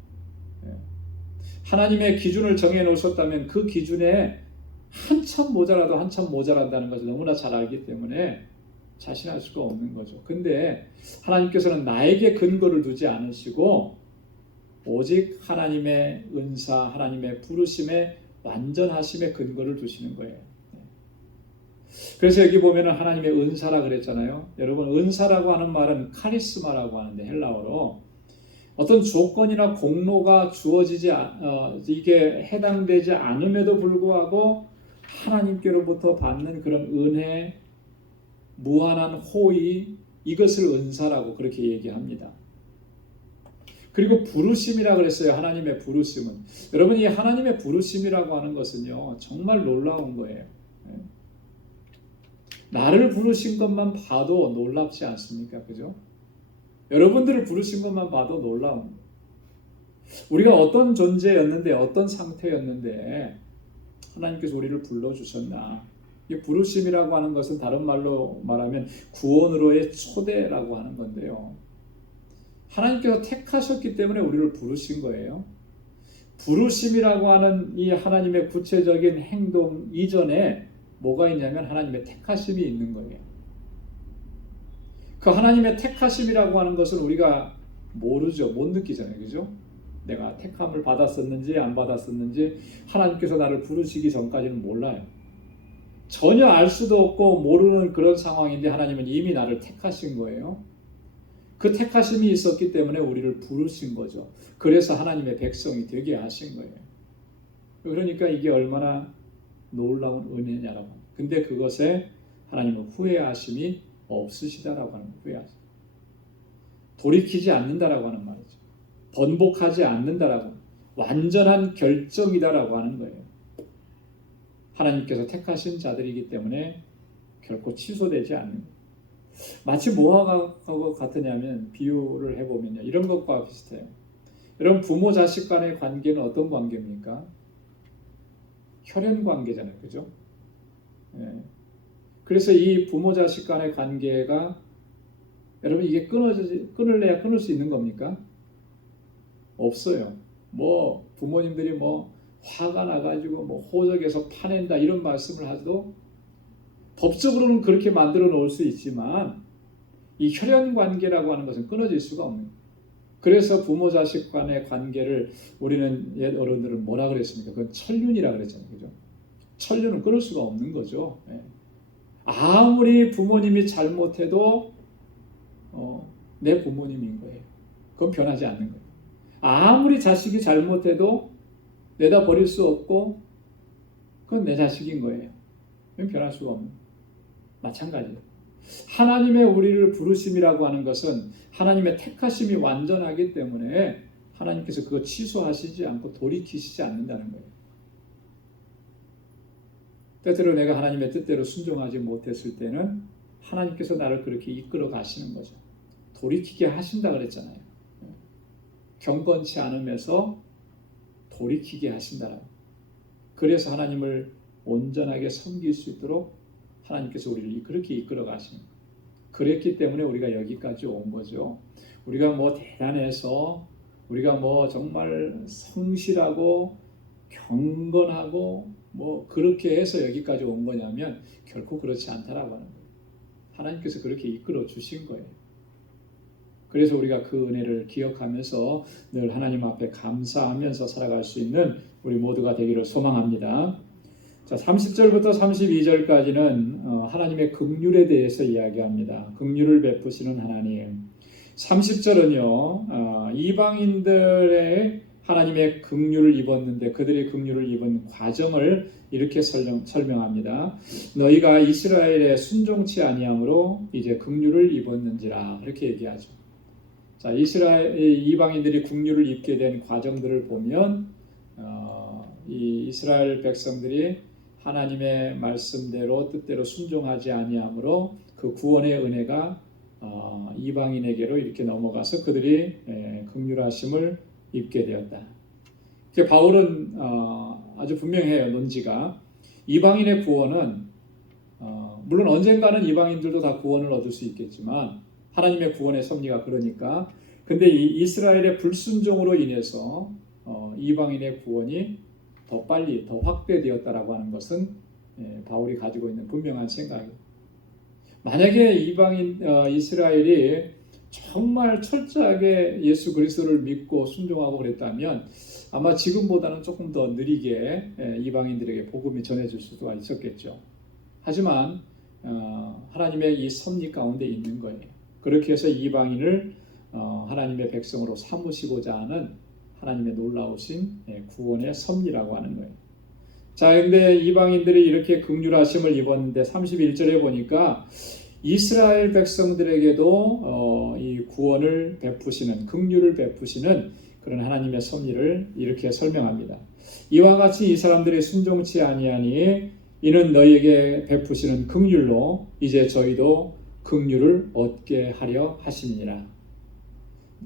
하나님의 기준을 정해 놓으셨다면 그 기준에 한참 모자란다는 것을 너무나 잘 알기 때문에 자신할 수가 없는 거죠. 근데 하나님께서는 나에게 근거를 두지 않으시고 오직 하나님의 은사, 하나님의 부르심에 완전하심의 근거를 두시는 거예요. 그래서 여기 보면은 하나님의 은사라 그랬잖아요. 여러분, 은사라고 하는 말은 카리스마라고 하는데, 헬라어로 어떤 조건이나 공로가 주어지지 이게 해당되지 않음에도 불구하고 하나님께로부터 받는 그런 은혜, 무한한 호의, 이것을 은사라고 그렇게 얘기합니다. 그리고 부르심이라 그랬어요. 하나님의 부르심은, 여러분, 이 하나님의 부르심이라고 하는 것은요 정말 놀라운 거예요. 나를 부르신 것만 봐도 놀랍지 않습니까? 그죠? 여러분들을 부르신 것만 봐도 놀라운. 우리가 어떤 존재였는데, 어떤 상태였는데 하나님께서 우리를 불러주셨나. 이 부르심이라고 하는 것은 다른 말로 말하면 구원으로의 초대라고 하는 건데요. 하나님께서 택하셨기 때문에 우리를 부르신 거예요. 부르심이라고 하는 이 하나님의 구체적인 행동 이전에 뭐가 있냐면 하나님의 택하심이 있는 거예요. 그 하나님의 택하심이라고 하는 것은 우리가 모르죠. 못 느끼잖아요. 그죠? 내가 택함을 받았었는지 안 받았었는지 하나님께서 나를 부르시기 전까지는 몰라요. 전혀 알 수도 없고 모르는 그런 상황인데 하나님은 이미 나를 택하신 거예요. 그 택하심이 있었기 때문에 우리를 부르신 거죠. 그래서 하나님의 백성이 되게 하신 거예요. 그러니까 이게 얼마나 놀라운 은혜냐라고. 근데 그것에 하나님은 후회하심이 없으시다라고 하는 거예요. 후회하심. 돌이키지 않는다라고 하는 말이죠. 번복하지 않는다라고. 완전한 결정이다라고 하는 거예요. 하나님께서 택하신 자들이기 때문에 결코 취소되지 않는 거예요. 마치 뭐와 같으냐면 비유를 해보면요. 이런 것과 비슷해요. 여러분 부모 자식 간의 관계는 어떤 관계입니까? 혈연 관계잖아요. 그죠? 예. 그래서 이 부모 자식 간의 관계가 여러분 이게 끊을래야 끊을 수 있는 겁니까? 없어요. 뭐 부모님들이 뭐 화가 나가지고 뭐 호적에서 파낸다 이런 말씀을 하도 법적으로는 그렇게 만들어 놓을 수 있지만 이 혈연 관계라고 하는 것은 끊어질 수가 없는 거예요. 그래서 부모 자식 간의 관계를 우리는 옛 어른들은 뭐라 그랬습니까? 그건 천륜이라 그랬잖아요. 그죠? 천륜은 끊을 수가 없는 거죠. 예. 아무리 부모님이 잘못해도 내 부모님인 거예요. 그건 변하지 않는 거예요. 아무리 자식이 잘못해도 내다 버릴 수 없고 그건 내 자식인 거예요. 그건 변할 수가 없는 거예요. 마찬가지예요. 하나님의 우리를 부르심이라고 하는 것은 하나님의 택하심이 완전하기 때문에 하나님께서 그거 취소하시지 않고 돌이키시지 않는다는 거예요. 때때로 내가 하나님의 뜻대로 순종하지 못했을 때는 하나님께서 나를 그렇게 이끌어 가시는 거죠. 돌이키게 하신다 그랬잖아요. 경건치 않음에서 돌이키게 하신다라고. 그래서 하나님을 온전하게 섬길 수 있도록 하나님께서 우리를 그렇게 이끌어 가시는 거예요. 그랬기 때문에 우리가 여기까지 온 거죠. 우리가 뭐 대단해서 우리가 뭐 정말 성실하고 경건하고 뭐 그렇게 해서 여기까지 온 거냐면 결코 그렇지 않다라고 하는 거예요. 하나님께서 그렇게 이끌어 주신 거예요. 그래서 우리가 그 은혜를 기억하면서 늘 하나님 앞에 감사하면서 살아갈 수 있는 우리 모두가 되기를 소망합니다. 자, 30절부터 32절까지는 하나님의 긍휼에 대해서 이야기합니다. 긍휼을 베푸시는 하나님. 30절은요. 이방인들의 하나님의 긍휼을 입었는데 그들의 긍휼을 입은 과정을 이렇게 설명합니다. 너희가 이스라엘의 순종치 아니함으로 이제 긍휼을 입었는지라 이렇게 얘기하죠. 자, 이방인들이 긍휼을 입게 된 과정들을 보면 이 이스라엘 백성들이 하나님의 말씀대로 뜻대로 순종하지 아니함으로 그 구원의 은혜가 이방인에게로 이렇게 넘어가서 그들이 긍휼하심을 입게 되었다. 바울은 아주 분명해요. 논지가 이방인의 구원은 물론 언젠가는 이방인들도 다 구원을 얻을 수 있겠지만 하나님의 구원의 섭리가 그러니까. 근데 이 이스라엘의 불순종으로 인해서 이방인의 구원이 더 빨리 더 확대되었다라고 하는 것은 바울이 가지고 있는 분명한 생각이에요. 만약에 이스라엘이 정말 철저하게 예수 그리스도를 믿고 순종하고 그랬다면 아마 지금보다는 조금 더 느리게 이방인들에게 복음이 전해질 수가 있었겠죠. 하지만 하나님의 이 섭리 가운데 있는 거예요. 그렇게 해서 이방인을 하나님의 백성으로 삼으시고자 하는 하나님의 놀라우신 구원의 섭리라고 하는 거예요. 자, 근데 이방인들이 이렇게 긍휼하심을 입었는데 31절에 보니까 이스라엘 백성들에게도 이 구원을 베푸시는 긍휼을 베푸시는 그런 하나님의 섭리를 이렇게 설명합니다. 이와 같이 이 사람들이 순종치 아니하니 이는 너희에게 베푸시는 긍휼로 이제 저희도 긍휼을 얻게 하려 하심이니라.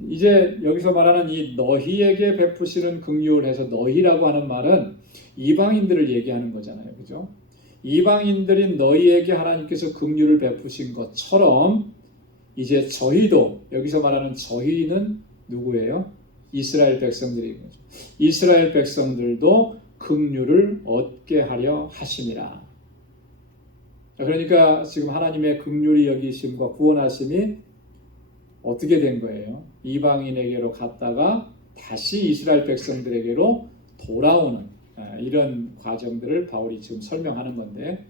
이제 여기서 말하는 이 너희에게 베푸시는 긍휼 해서 너희라고 하는 말은 이방인들을 얘기하는 거잖아요. 그죠? 이방인들인 너희에게 하나님께서 긍휼을 베푸신 것처럼 이제 저희도, 여기서 말하는 저희는 누구예요? 이스라엘 백성들인 거죠. 이스라엘 백성들도 긍휼을 얻게 하려 하심이라. 그러니까 지금 하나님의 긍휼히 여기심과 구원하심이 어떻게 된 거예요? 이방인에게로 갔다가 다시 이스라엘 백성들에게로 돌아오는 이런 과정들을 바울이 지금 설명하는 건데,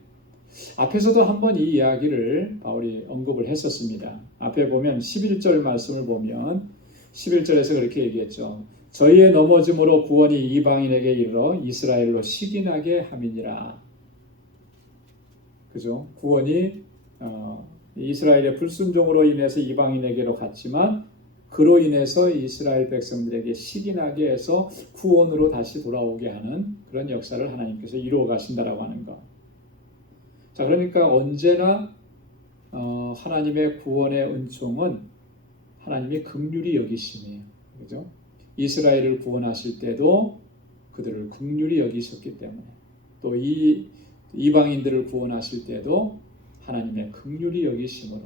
앞에서도 한번 이 이야기를 바울이 언급을 했었습니다. 앞에 보면 11절 말씀을 보면 11절에서 그렇게 얘기했죠. 저희의 넘어짐으로 구원이 이방인에게 이르러 이스라엘로 식인하게 함이니라. 그죠? 구원이 이스라엘의 불순종으로 인해서 이방인에게로 갔지만 그로 인해서 이스라엘 백성들에게 식인하게 해서 구원으로 다시 돌아오게 하는 그런 역사를 하나님께서 이루어 가신다라고 하는 것. 자, 그러니까 언제나 하나님의 구원의 은총은 하나님의 긍휼히 여기심이에요. 그죠? 이스라엘을 구원하실 때도 그들을 긍휼히 여기셨기 때문에, 또 이 이방인들을 구원하실 때도 하나님의 긍휼히 여기심으로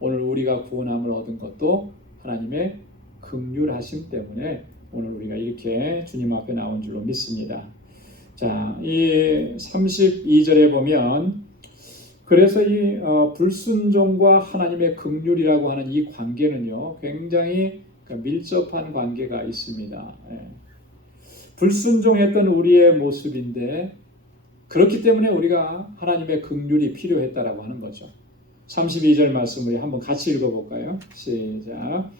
오늘 우리가 구원함을 얻은 것도 하나님의 긍휼하심 때문에 오늘 우리가 이렇게 주님 앞에 나온 줄로 믿습니다. 자, 이 32절에 보면 그래서 이 불순종과 하나님의 긍휼이라고 하는 이 관계는요, 굉장히 밀접한 관계가 있습니다. 불순종했던 우리의 모습인데 그렇기 때문에 우리가 하나님의 긍휼이 필요했다라고 하는 거죠. 32절 말씀을 한번 같이 읽어볼까요? 시작.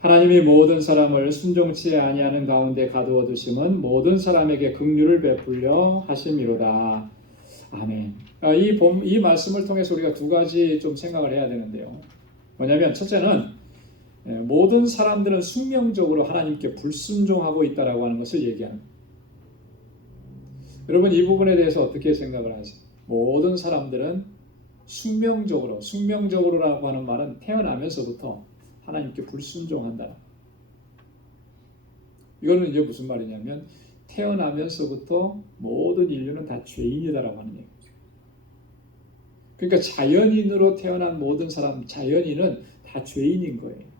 하나님이 모든 사람을 순종치 아니하는 가운데 가두어 두심은 모든 사람에게 긍휼을 베풀려 하심이로다. 아멘. 이 말씀을 통해서 우리가 두 가지 좀 생각을 해야 되는데요. 뭐냐면 첫째는 모든 사람들은 숙명적으로 하나님께 불순종하고 있다라고 하는 것을 얘기합니다. 여러분 이 부분에 대해서 어떻게 생각을 하세요? 모든 사람들은 숙명적으로라고 하는 말은 태어나면서부터 하나님께 불순종한다. 이거는 이제 무슨 말이냐면 태어나면서부터 모든 인류는 다 죄인이다라고 하는 얘기죠. 그러니까 자연인으로 태어난 모든 사람, 자연인은 다 죄인인 거예요.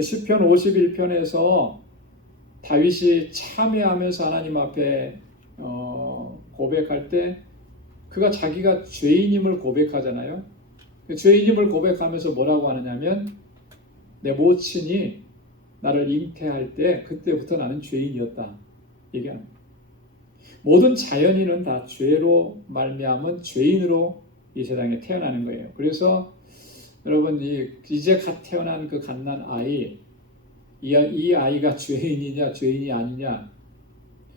시편 51편에서 다윗이 참회하면서 하나님 앞에 고백할 때 그가 자기가 죄인임을 고백하잖아요. 죄인임을 고백하면서 뭐라고 하느냐면 내 모친이 나를 잉태할 때 그때부터 나는 죄인이었다 얘기합니다. 모든 자연인은 다 죄로 말미암은 죄인으로 이 세상에 태어나는 거예요. 그래서 여러분 이제 갓 태어난 그 갓난 아이, 이 아이가 죄인이냐 죄인이 아니냐,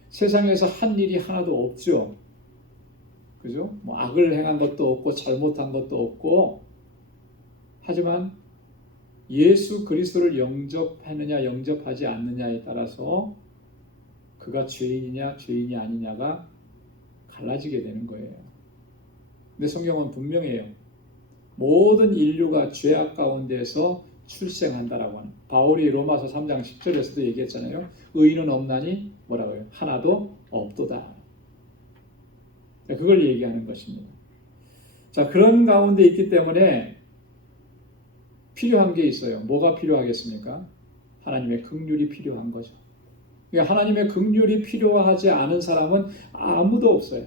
세상에서 한 일이 하나도 없죠. 그죠? 뭐 악을 행한 것도 없고 잘못한 것도 없고, 하지만 예수 그리스도를 영접하느냐 영접하지 않느냐에 따라서 그가 죄인이냐 죄인이 아니냐가 갈라지게 되는 거예요. 근데 성경은 분명해요. 모든 인류가 죄악 가운데서 출생한다라고 하는, 바울이 로마서 3장 10절에서도 얘기했잖아요. 의인은 없나니 뭐라고요? 하나도 없도다. 그걸 얘기하는 것입니다. 자, 그런 가운데 있기 때문에 필요한 게 있어요. 뭐가 필요하겠습니까? 하나님의 긍휼이 필요한 거죠. 그러니까 하나님의 긍휼이 필요하지 않은 사람은 아무도 없어요.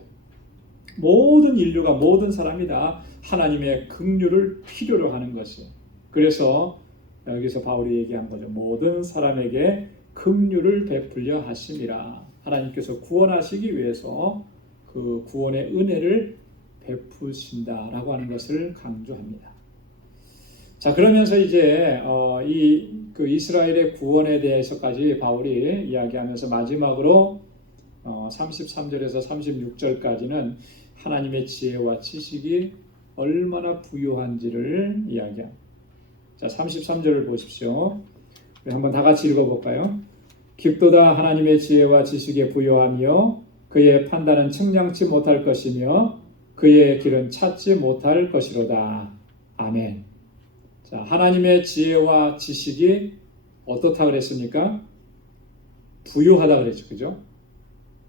모든 인류가, 모든 사람이 다 하나님의 긍휼을 필요로 하는 것이에요. 그래서 여기서 바울이 얘기한 거죠. 모든 사람에게 긍휼을 베풀려 하심이라. 하나님께서 구원하시기 위해서 그 구원의 은혜를 베푸신다라고 하는 것을 강조합니다. 자, 그러면서 이제 그 이스라엘의 구원에 대해서까지 바울이 이야기하면서 마지막으로 33절에서 36절까지는 하나님의 지혜와 지식이 얼마나 부유한지를 이야기합니다. 자, 33절을 보십시오. 한번 다 같이 읽어볼까요? 깊도다 하나님의 지혜와 지식에 부요하며 그의 판단은 측량치 못할 것이며 그의 길은 찾지 못할 것이로다. 아멘. 자, 하나님의 지혜와 지식이 어떻다 그랬습니까? 부요하다 그랬죠. 그죠?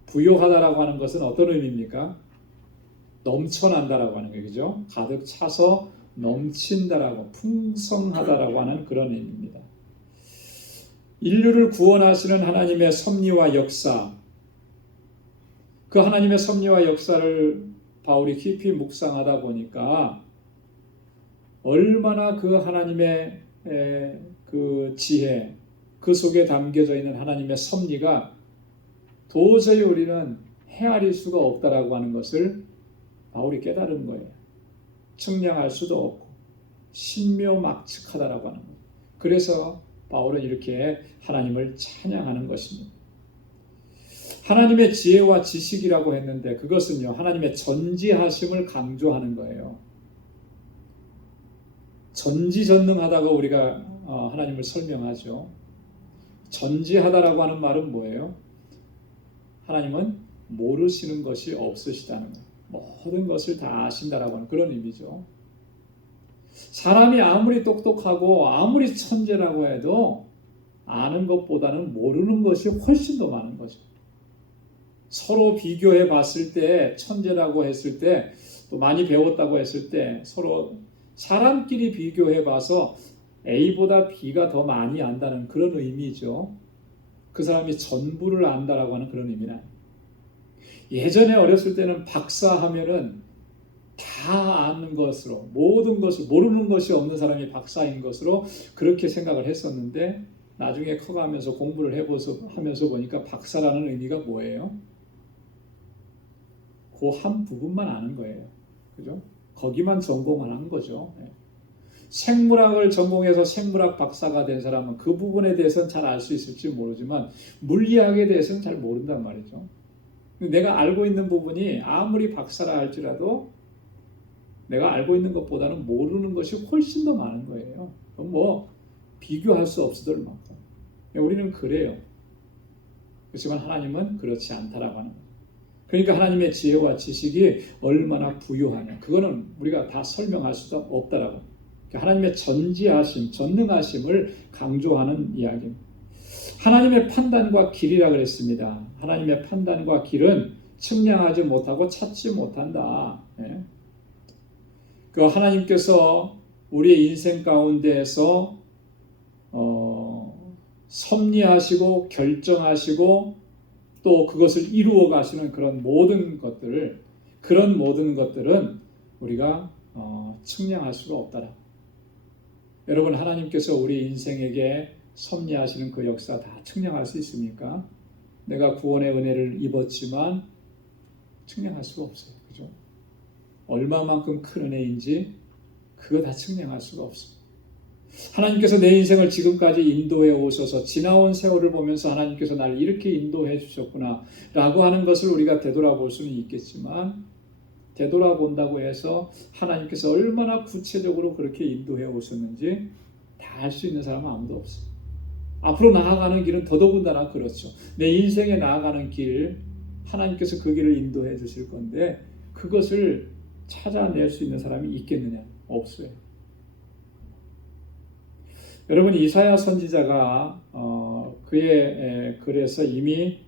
부요하다라고 하는 것은 어떤 의미입니까? 넘쳐난다라고 하는 거예요. 그죠? 가득 차서 넘친다라고, 풍성하다라고 하는 그런 의미입니다. 인류를 구원하시는 하나님의 섭리와 역사, 그 하나님의 섭리와 역사를 바울이 깊이 묵상하다 보니까 얼마나 그 하나님의 그 지혜, 그 속에 담겨져 있는 하나님의 섭리가 도저히 우리는 헤아릴 수가 없다라고 하는 것을 바울이 깨달은 거예요. 측량할 수도 없고 신묘막측하다라고 하는 거예요. 그래서 바울은 이렇게 하나님을 찬양하는 것입니다. 하나님의 지혜와 지식이라고 했는데 그것은요, 하나님의 전지하심을 강조하는 거예요. 전지전능하다고 우리가 하나님을 설명하죠. 전지하다라고 하는 말은 뭐예요? 하나님은 모르시는 것이 없으시다는 거예요. 모든 것을 다 아신다라고 하는 그런 의미죠. 사람이 아무리 똑똑하고 아무리 천재라고 해도 아는 것보다는 모르는 것이 훨씬 더 많은 거죠. 서로 비교해 봤을 때, 천재라고 했을 때, 또 많이 배웠다고 했을 때 서로 사람끼리 비교해 봐서 A보다 B가 더 많이 안다는 그런 의미죠. 그 사람이 전부를 안다라고 하는 그런 의미는. 예전에 어렸을 때는 박사하면은 다 아는 것으로, 모든 것을 모르는 것이 없는 사람이 박사인 것으로 그렇게 생각을 했었는데, 나중에 커가면서 공부를 하면서 보니까 박사라는 의미가 뭐예요? 그 한 부분만 아는 거예요. 그죠? 거기만 전공을 한 거죠. 생물학을 전공해서 생물학 박사가 된 사람은 그 부분에 대해서는 잘 알 수 있을지 모르지만 물리학에 대해서는 잘 모른단 말이죠. 내가 알고 있는 부분이 아무리 박사라 할지라도 내가 알고 있는 것보다는 모르는 것이 훨씬 더 많은 거예요. 뭐 비교할 수 없을 만큼. 우리는 그래요. 그렇지만 하나님은 그렇지 않다라고 하는 거예요. 그러니까 하나님의 지혜와 지식이 얼마나 부유하냐, 그거는 우리가 다 설명할 수도 없다라고. 하나님의 전지하심, 전능하심을 강조하는 이야기입니다. 하나님의 판단과 길이라 그랬습니다. 하나님의 판단과 길은 측량하지 못하고 찾지 못한다. 그 하나님께서 우리의 인생 가운데에서 섭리하시고 결정하시고 또 그것을 이루어 가시는 그런 모든 것들은 우리가 측량할 수가 없다라. 여러분, 하나님께서 우리 인생에게 섭리하시는 그 역사 다 측량할 수 있습니까? 내가 구원의 은혜를 입었지만 측량할 수가 없어요. 그죠? 얼마만큼 큰 은혜인지 그거 다 측량할 수가 없어요. 하나님께서 내 인생을 지금까지 인도해 오셔서 지나온 세월을 보면서 하나님께서 나를 이렇게 인도해 주셨구나 라고 하는 것을 우리가 되돌아볼 수는 있겠지만, 되돌아본다고 해서 하나님께서 얼마나 구체적으로 그렇게 인도해 오셨는지 다 알 수 있는 사람은 아무도 없어요. 앞으로 나아가는 길은 더더군다나 그렇죠. 내 인생에 나아가는 길, 하나님께서 그 길을 인도해 주실 건데 그것을 찾아낼 수 있는 사람이 있겠느냐? 없어요. 여러분, 이사야 선지자가 그의 글에서 이미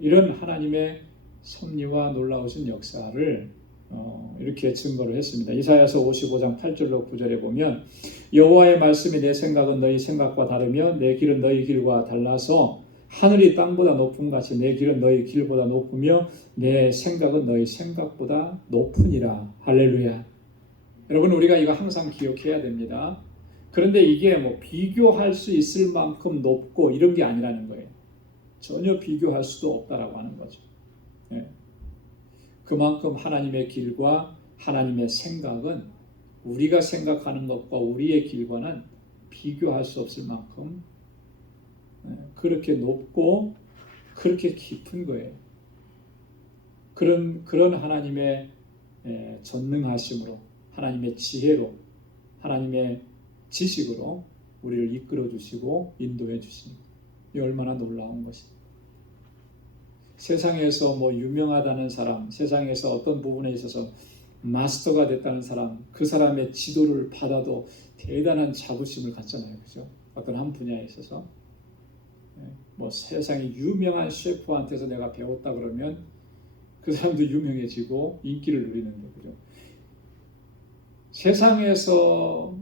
이런 하나님의 섭리와 놀라우신 역사를 이렇게 증거를 했습니다. 이사야서 55장 8절로 9절에 보면, 여호와의 말씀이 내 생각은 너희 생각과 다르며 내 길은 너희 길과 달라서 하늘이 땅보다 높음 같이 내 길은 너희 길보다 높으며 내 생각은 너희 생각보다 높으니라. 할렐루야. 여러분, 우리가 이거 항상 기억해야 됩니다. 그런데 이게 뭐 비교할 수 있을 만큼 높고 이런 게 아니라는 거예요. 전혀 비교할 수도 없다라고 하는 거죠. 그만큼 하나님의 길과 하나님의 생각은 우리가 생각하는 것과 우리의 길과는 비교할 수 없을 만큼 그렇게 높고 그렇게 깊은 거예요. 그런 하나님의 전능하심으로, 하나님의 지혜로, 하나님의 지식으로 우리를 이끌어 주시고 인도해 주십니다. 이 얼마나 놀라운 것입니다. 세상에서 뭐 유명하다는 사람, 세상에서 어떤 부분에 있어서 마스터가 됐다는 사람, 그 사람의 지도를 받아도 대단한 자부심을 갖잖아요. 그죠? 어떤 한 분야에 있어서. 뭐 세상에 유명한 셰프한테서 내가 배웠다 그러면 그 사람도 유명해지고 인기를 누리는데, 그죠? 세상에서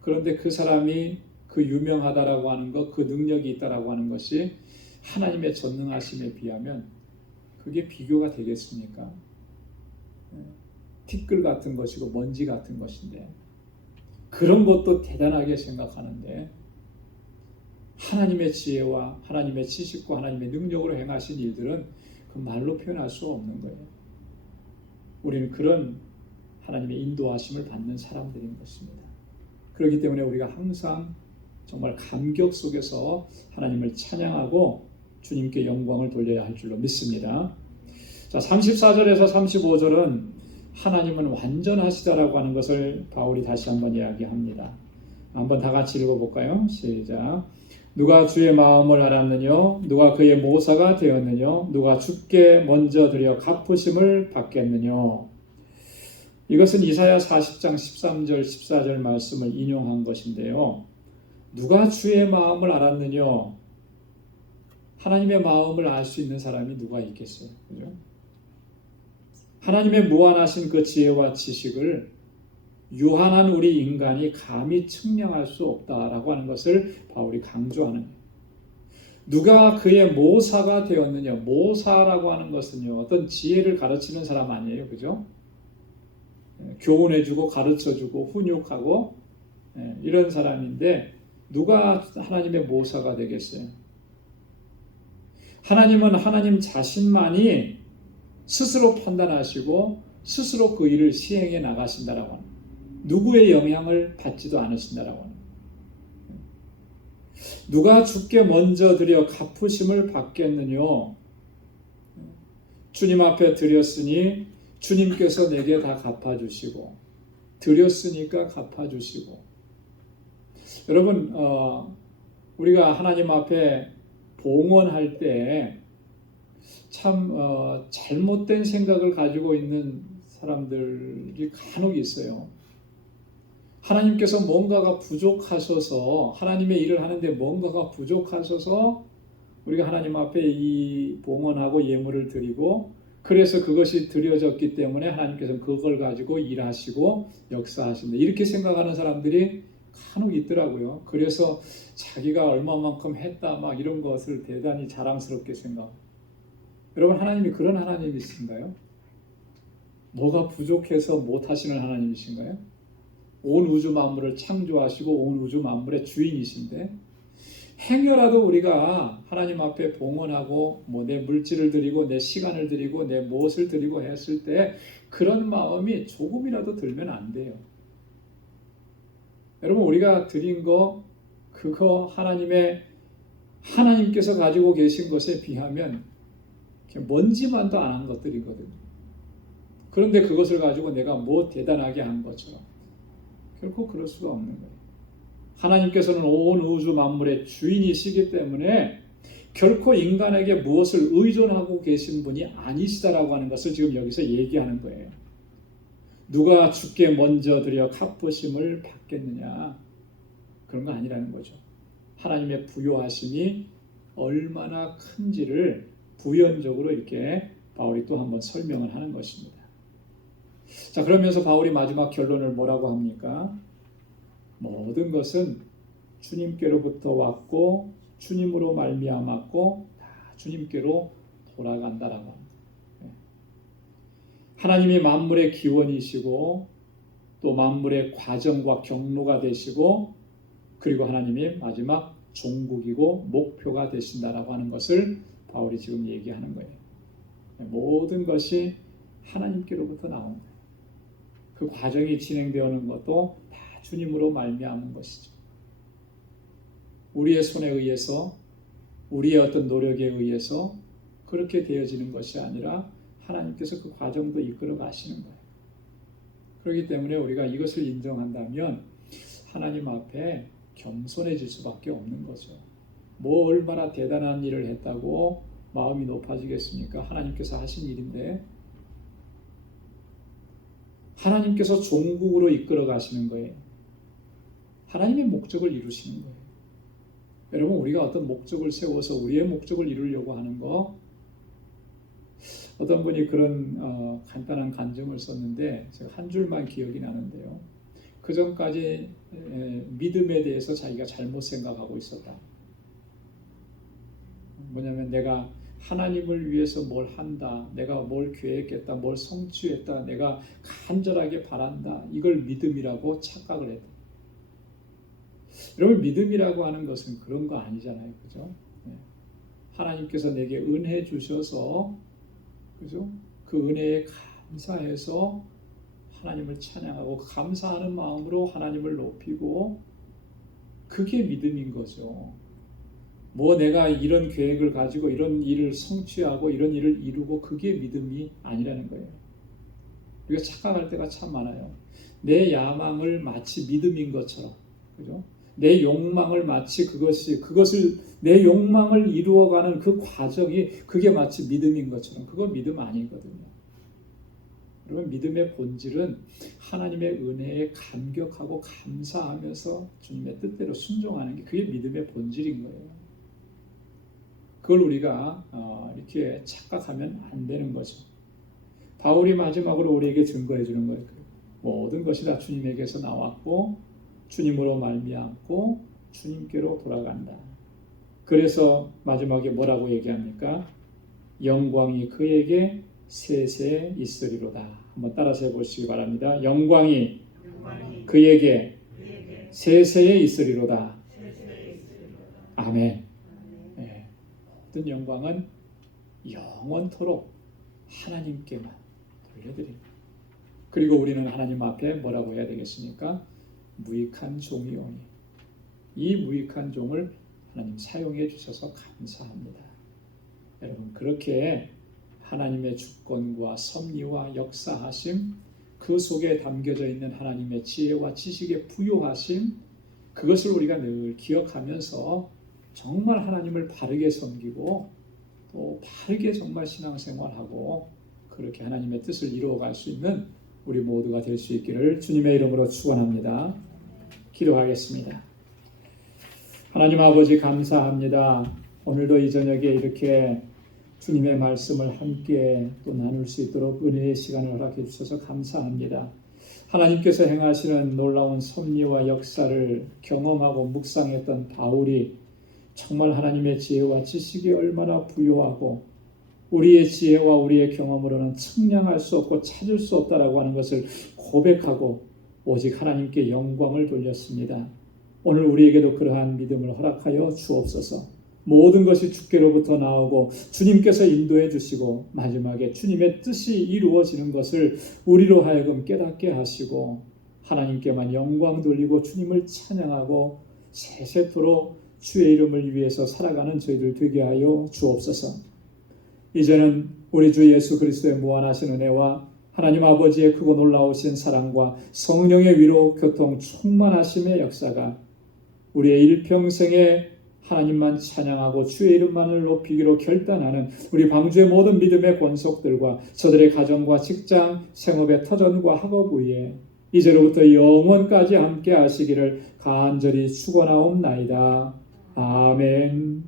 그런데 그 사람이 그 유명하다라고 하는 것, 그 능력이 있다라고 하는 것이 하나님의 전능하심에 비하면 그게 비교가 되겠습니까? 티끌 같은 것이고 먼지 같은 것인데, 그런 것도 대단하게 생각하는데 하나님의 지혜와 하나님의 지식과 하나님의 능력으로 행하신 일들은 그 말로 표현할 수 없는 거예요. 우리는 그런 하나님의 인도하심을 받는 사람들인 것입니다. 그렇기 때문에 우리가 항상 정말 감격 속에서 하나님을 찬양하고 주님께 영광을 돌려야 할 줄로 믿습니다. 자, 34절에서 35절은 하나님은 완전하시다라고 하는 것을 바울이 다시 한번 이야기합니다. 한번 다 같이 읽어볼까요? 시작. 누가 주의 마음을 알았느뇨? 누가 그의 모사가 되었느뇨? 누가 주께 먼저 드려 갚으심을 받겠느뇨? 이것은 이사야 40장 13절 14절 말씀을 인용한 것인데요. 누가 주의 마음을 알았느뇨? 하나님의 마음을 알 수 있는 사람이 누가 있겠어요? 그죠? 하나님의 무한하신 그 지혜와 지식을 유한한 우리 인간이 감히 측량할 수 없다라고 하는 것을 바울이 강조하는 거예요. 누가 그의 모사가 되었느냐? 모사라고 하는 것은요, 어떤 지혜를 가르치는 사람 아니에요, 그죠? 교훈해주고 가르쳐주고 훈육하고 이런 사람인데 누가 하나님의 모사가 되겠어요? 하나님은 하나님 자신만이 스스로 판단하시고 스스로 그 일을 시행해 나가신다라고 합니다. 누구의 영향을 받지도 않으신다라고 합니다. 누가 주께 먼저 드려 갚으심을 받겠느뇨? 주님 앞에 드렸으니 주님께서 내게 다 갚아주시고, 드렸으니까 갚아주시고. 여러분, 우리가 하나님 앞에 봉헌할 때 참 잘못된 생각을 가지고 있는 사람들이 간혹 있어요. 하나님께서 뭔가가 부족하셔서, 하나님의 일을 하는데 뭔가가 부족하셔서 우리가 하나님 앞에 이 봉헌하고 예물을 드리고, 그래서 그것이 드려졌기 때문에 하나님께서는 그걸 가지고 일하시고 역사하신다, 이렇게 생각하는 사람들이 간혹 있더라고요. 그래서 자기가 얼마만큼 했다 막 이런 것을 대단히 자랑스럽게 생각합니다. 여러분, 하나님이 그런 하나님이신가요? 뭐가 부족해서 못하시는 하나님이신가요? 온 우주 만물을 창조하시고 온 우주 만물의 주인이신데, 행여라도 우리가 하나님 앞에 봉헌하고 뭐 내 물질을 드리고 내 시간을 드리고 내 무엇을 드리고 했을 때 그런 마음이 조금이라도 들면 안 돼요. 여러분, 우리가 드린 거 그거 하나님께서 가지고 계신 것에 비하면 먼지만도 안 한 것들이거든요. 그런데 그것을 가지고 내가 뭐 대단하게 한 것처럼 결코 그럴 수가 없는 거예요. 하나님께서는 온 우주 만물의 주인이시기 때문에 결코 인간에게 무엇을 의존하고 계신 분이 아니시다라고 하는 것을 지금 여기서 얘기하는 거예요. 누가 주께 먼저 드려 갚으심을 받겠느냐? 그런 거 아니라는 거죠. 하나님의 부요하심이 얼마나 큰지를 부연적으로 이렇게 바울이 또 한번 설명을 하는 것입니다. 자, 그러면서 바울이 마지막 결론을 뭐라고 합니까? 모든 것은 주님께로부터 왔고 주님으로 말미암았고 다 주님께로 돌아간다라고 합니다. 하나님이 만물의 기원이시고 또 만물의 과정과 경로가 되시고, 그리고 하나님이 마지막 종국이고 목표가 되신다라고 하는 것을 바울이 지금 얘기하는 거예요. 모든 것이 하나님께로부터 나온 거예요. 그 과정이 진행되어오는 것도 다 주님으로 말미암은 것이죠. 우리의 손에 의해서, 우리의 어떤 노력에 의해서 그렇게 되어지는 것이 아니라 하나님께서 그 과정도 이끌어 가시는 거예요. 그렇기 때문에 우리가 이것을 인정한다면 하나님 앞에 겸손해질 수밖에 없는 거죠. 뭐 얼마나 대단한 일을 했다고 마음이 높아지겠습니까? 하나님께서 하신 일인데 하나님께서 종국으로 이끌어 가시는 거예요. 하나님의 목적을 이루시는 거예요. 여러분, 우리가 어떤 목적을 세워서 우리의 목적을 이루려고 하는 거, 어떤 분이 그런 간단한 간증을 썼는데 제가 한 줄만 기억이 나는데요. 그 전까지 믿음에 대해서 자기가 잘못 생각하고 있었다. 뭐냐면 내가 하나님을 위해서 뭘 한다, 내가 뭘 계획했다, 뭘 성취했다, 내가 간절하게 바란다, 이걸 믿음이라고 착각을 했다. 여러분, 믿음이라고 하는 것은 그런 거 아니잖아요, 그죠? 하나님께서 내게 은혜 주셔서, 그죠? 그 은혜에 감사해서 하나님을 찬양하고 감사하는 마음으로 하나님을 높이고, 그게 믿음인 거죠. 뭐 내가 이런 계획을 가지고 이런 일을 성취하고 이런 일을 이루고, 그게 믿음이 아니라는 거예요. 우리가 착각할 때가 참 많아요. 내 야망을 마치 믿음인 것처럼, 그죠? 내 욕망을 마치 그것을 내 욕망을 이루어가는 그 과정이 그게 마치 믿음인 것처럼, 그건 믿음 아니거든요. 여러분, 믿음의 본질은 하나님의 은혜에 감격하고 감사하면서 주님의 뜻대로 순종하는 게, 그게 믿음의 본질인 거예요. 그걸 우리가 이렇게 착각하면 안 되는 거죠. 바울이 마지막으로 우리에게 증거해 주는 거예요. 모든 것이 다 주님에게서 나왔고 주님으로 말미암고 주님께로 돌아간다. 그래서 마지막에 뭐라고 얘기합니까? 영광이 그에게 세세 있으리로다. 한번 따라서 해보시기 바랍니다. 영광이 그에게 세세에 있으리로다. 아멘. 네. 모든 영광은 영원토록 하나님께만 돌려드립니다. 그리고 우리는 하나님 앞에 뭐라고 해야 되겠습니까? 무익한 종이오니, 이 무익한 종을 하나님 사용해 주셔서 감사합니다. 여러분, 그렇게 하나님의 주권과 섭리와 역사하심, 그 속에 담겨져 있는 하나님의 지혜와 지식의 부요하심, 그것을 우리가 늘 기억하면서 정말 하나님을 바르게 섬기고 또 바르게 정말 신앙생활하고 그렇게 하나님의 뜻을 이루어갈 수 있는 우리 모두가 될 수 있기를 주님의 이름으로 축원합니다. 기도하겠습니다. 하나님 아버지, 감사합니다. 오늘도 이 저녁에 이렇게 주님의 말씀을 함께 또 나눌 수 있도록 은혜의 시간을 허락해 주셔서 감사합니다. 하나님께서 행하시는 놀라운 섭리와 역사를 경험하고 묵상했던 바울이 정말 하나님의 지혜와 지식이 얼마나 부요하고 우리의 지혜와 우리의 경험으로는 측량할 수 없고 찾을 수 없다라고 하는 것을 고백하고 오직 하나님께 영광을 돌렸습니다. 오늘 우리에게도 그러한 믿음을 허락하여 주옵소서. 모든 것이 주께로부터 나오고 주님께서 인도해 주시고 마지막에 주님의 뜻이 이루어지는 것을 우리로 하여금 깨닫게 하시고 하나님께만 영광 돌리고 주님을 찬양하고 세세토록 주의 이름을 위해서 살아가는 저희들 되게 하여 주옵소서. 이제는 우리 주 예수 그리스도의 무한하신 은혜와 하나님 아버지의 크고 놀라우신 사랑과 성령의 위로 교통 충만하심의 역사가 우리의 일평생에 하나님만 찬양하고 주의 이름만을 높이기로 결단하는 우리 방주의 모든 믿음의 권속들과 저들의 가정과 직장, 생업의 터전과 학업 위에 이제로부터 영원까지 함께 하시기를 간절히 축원하옵나이다. 아멘.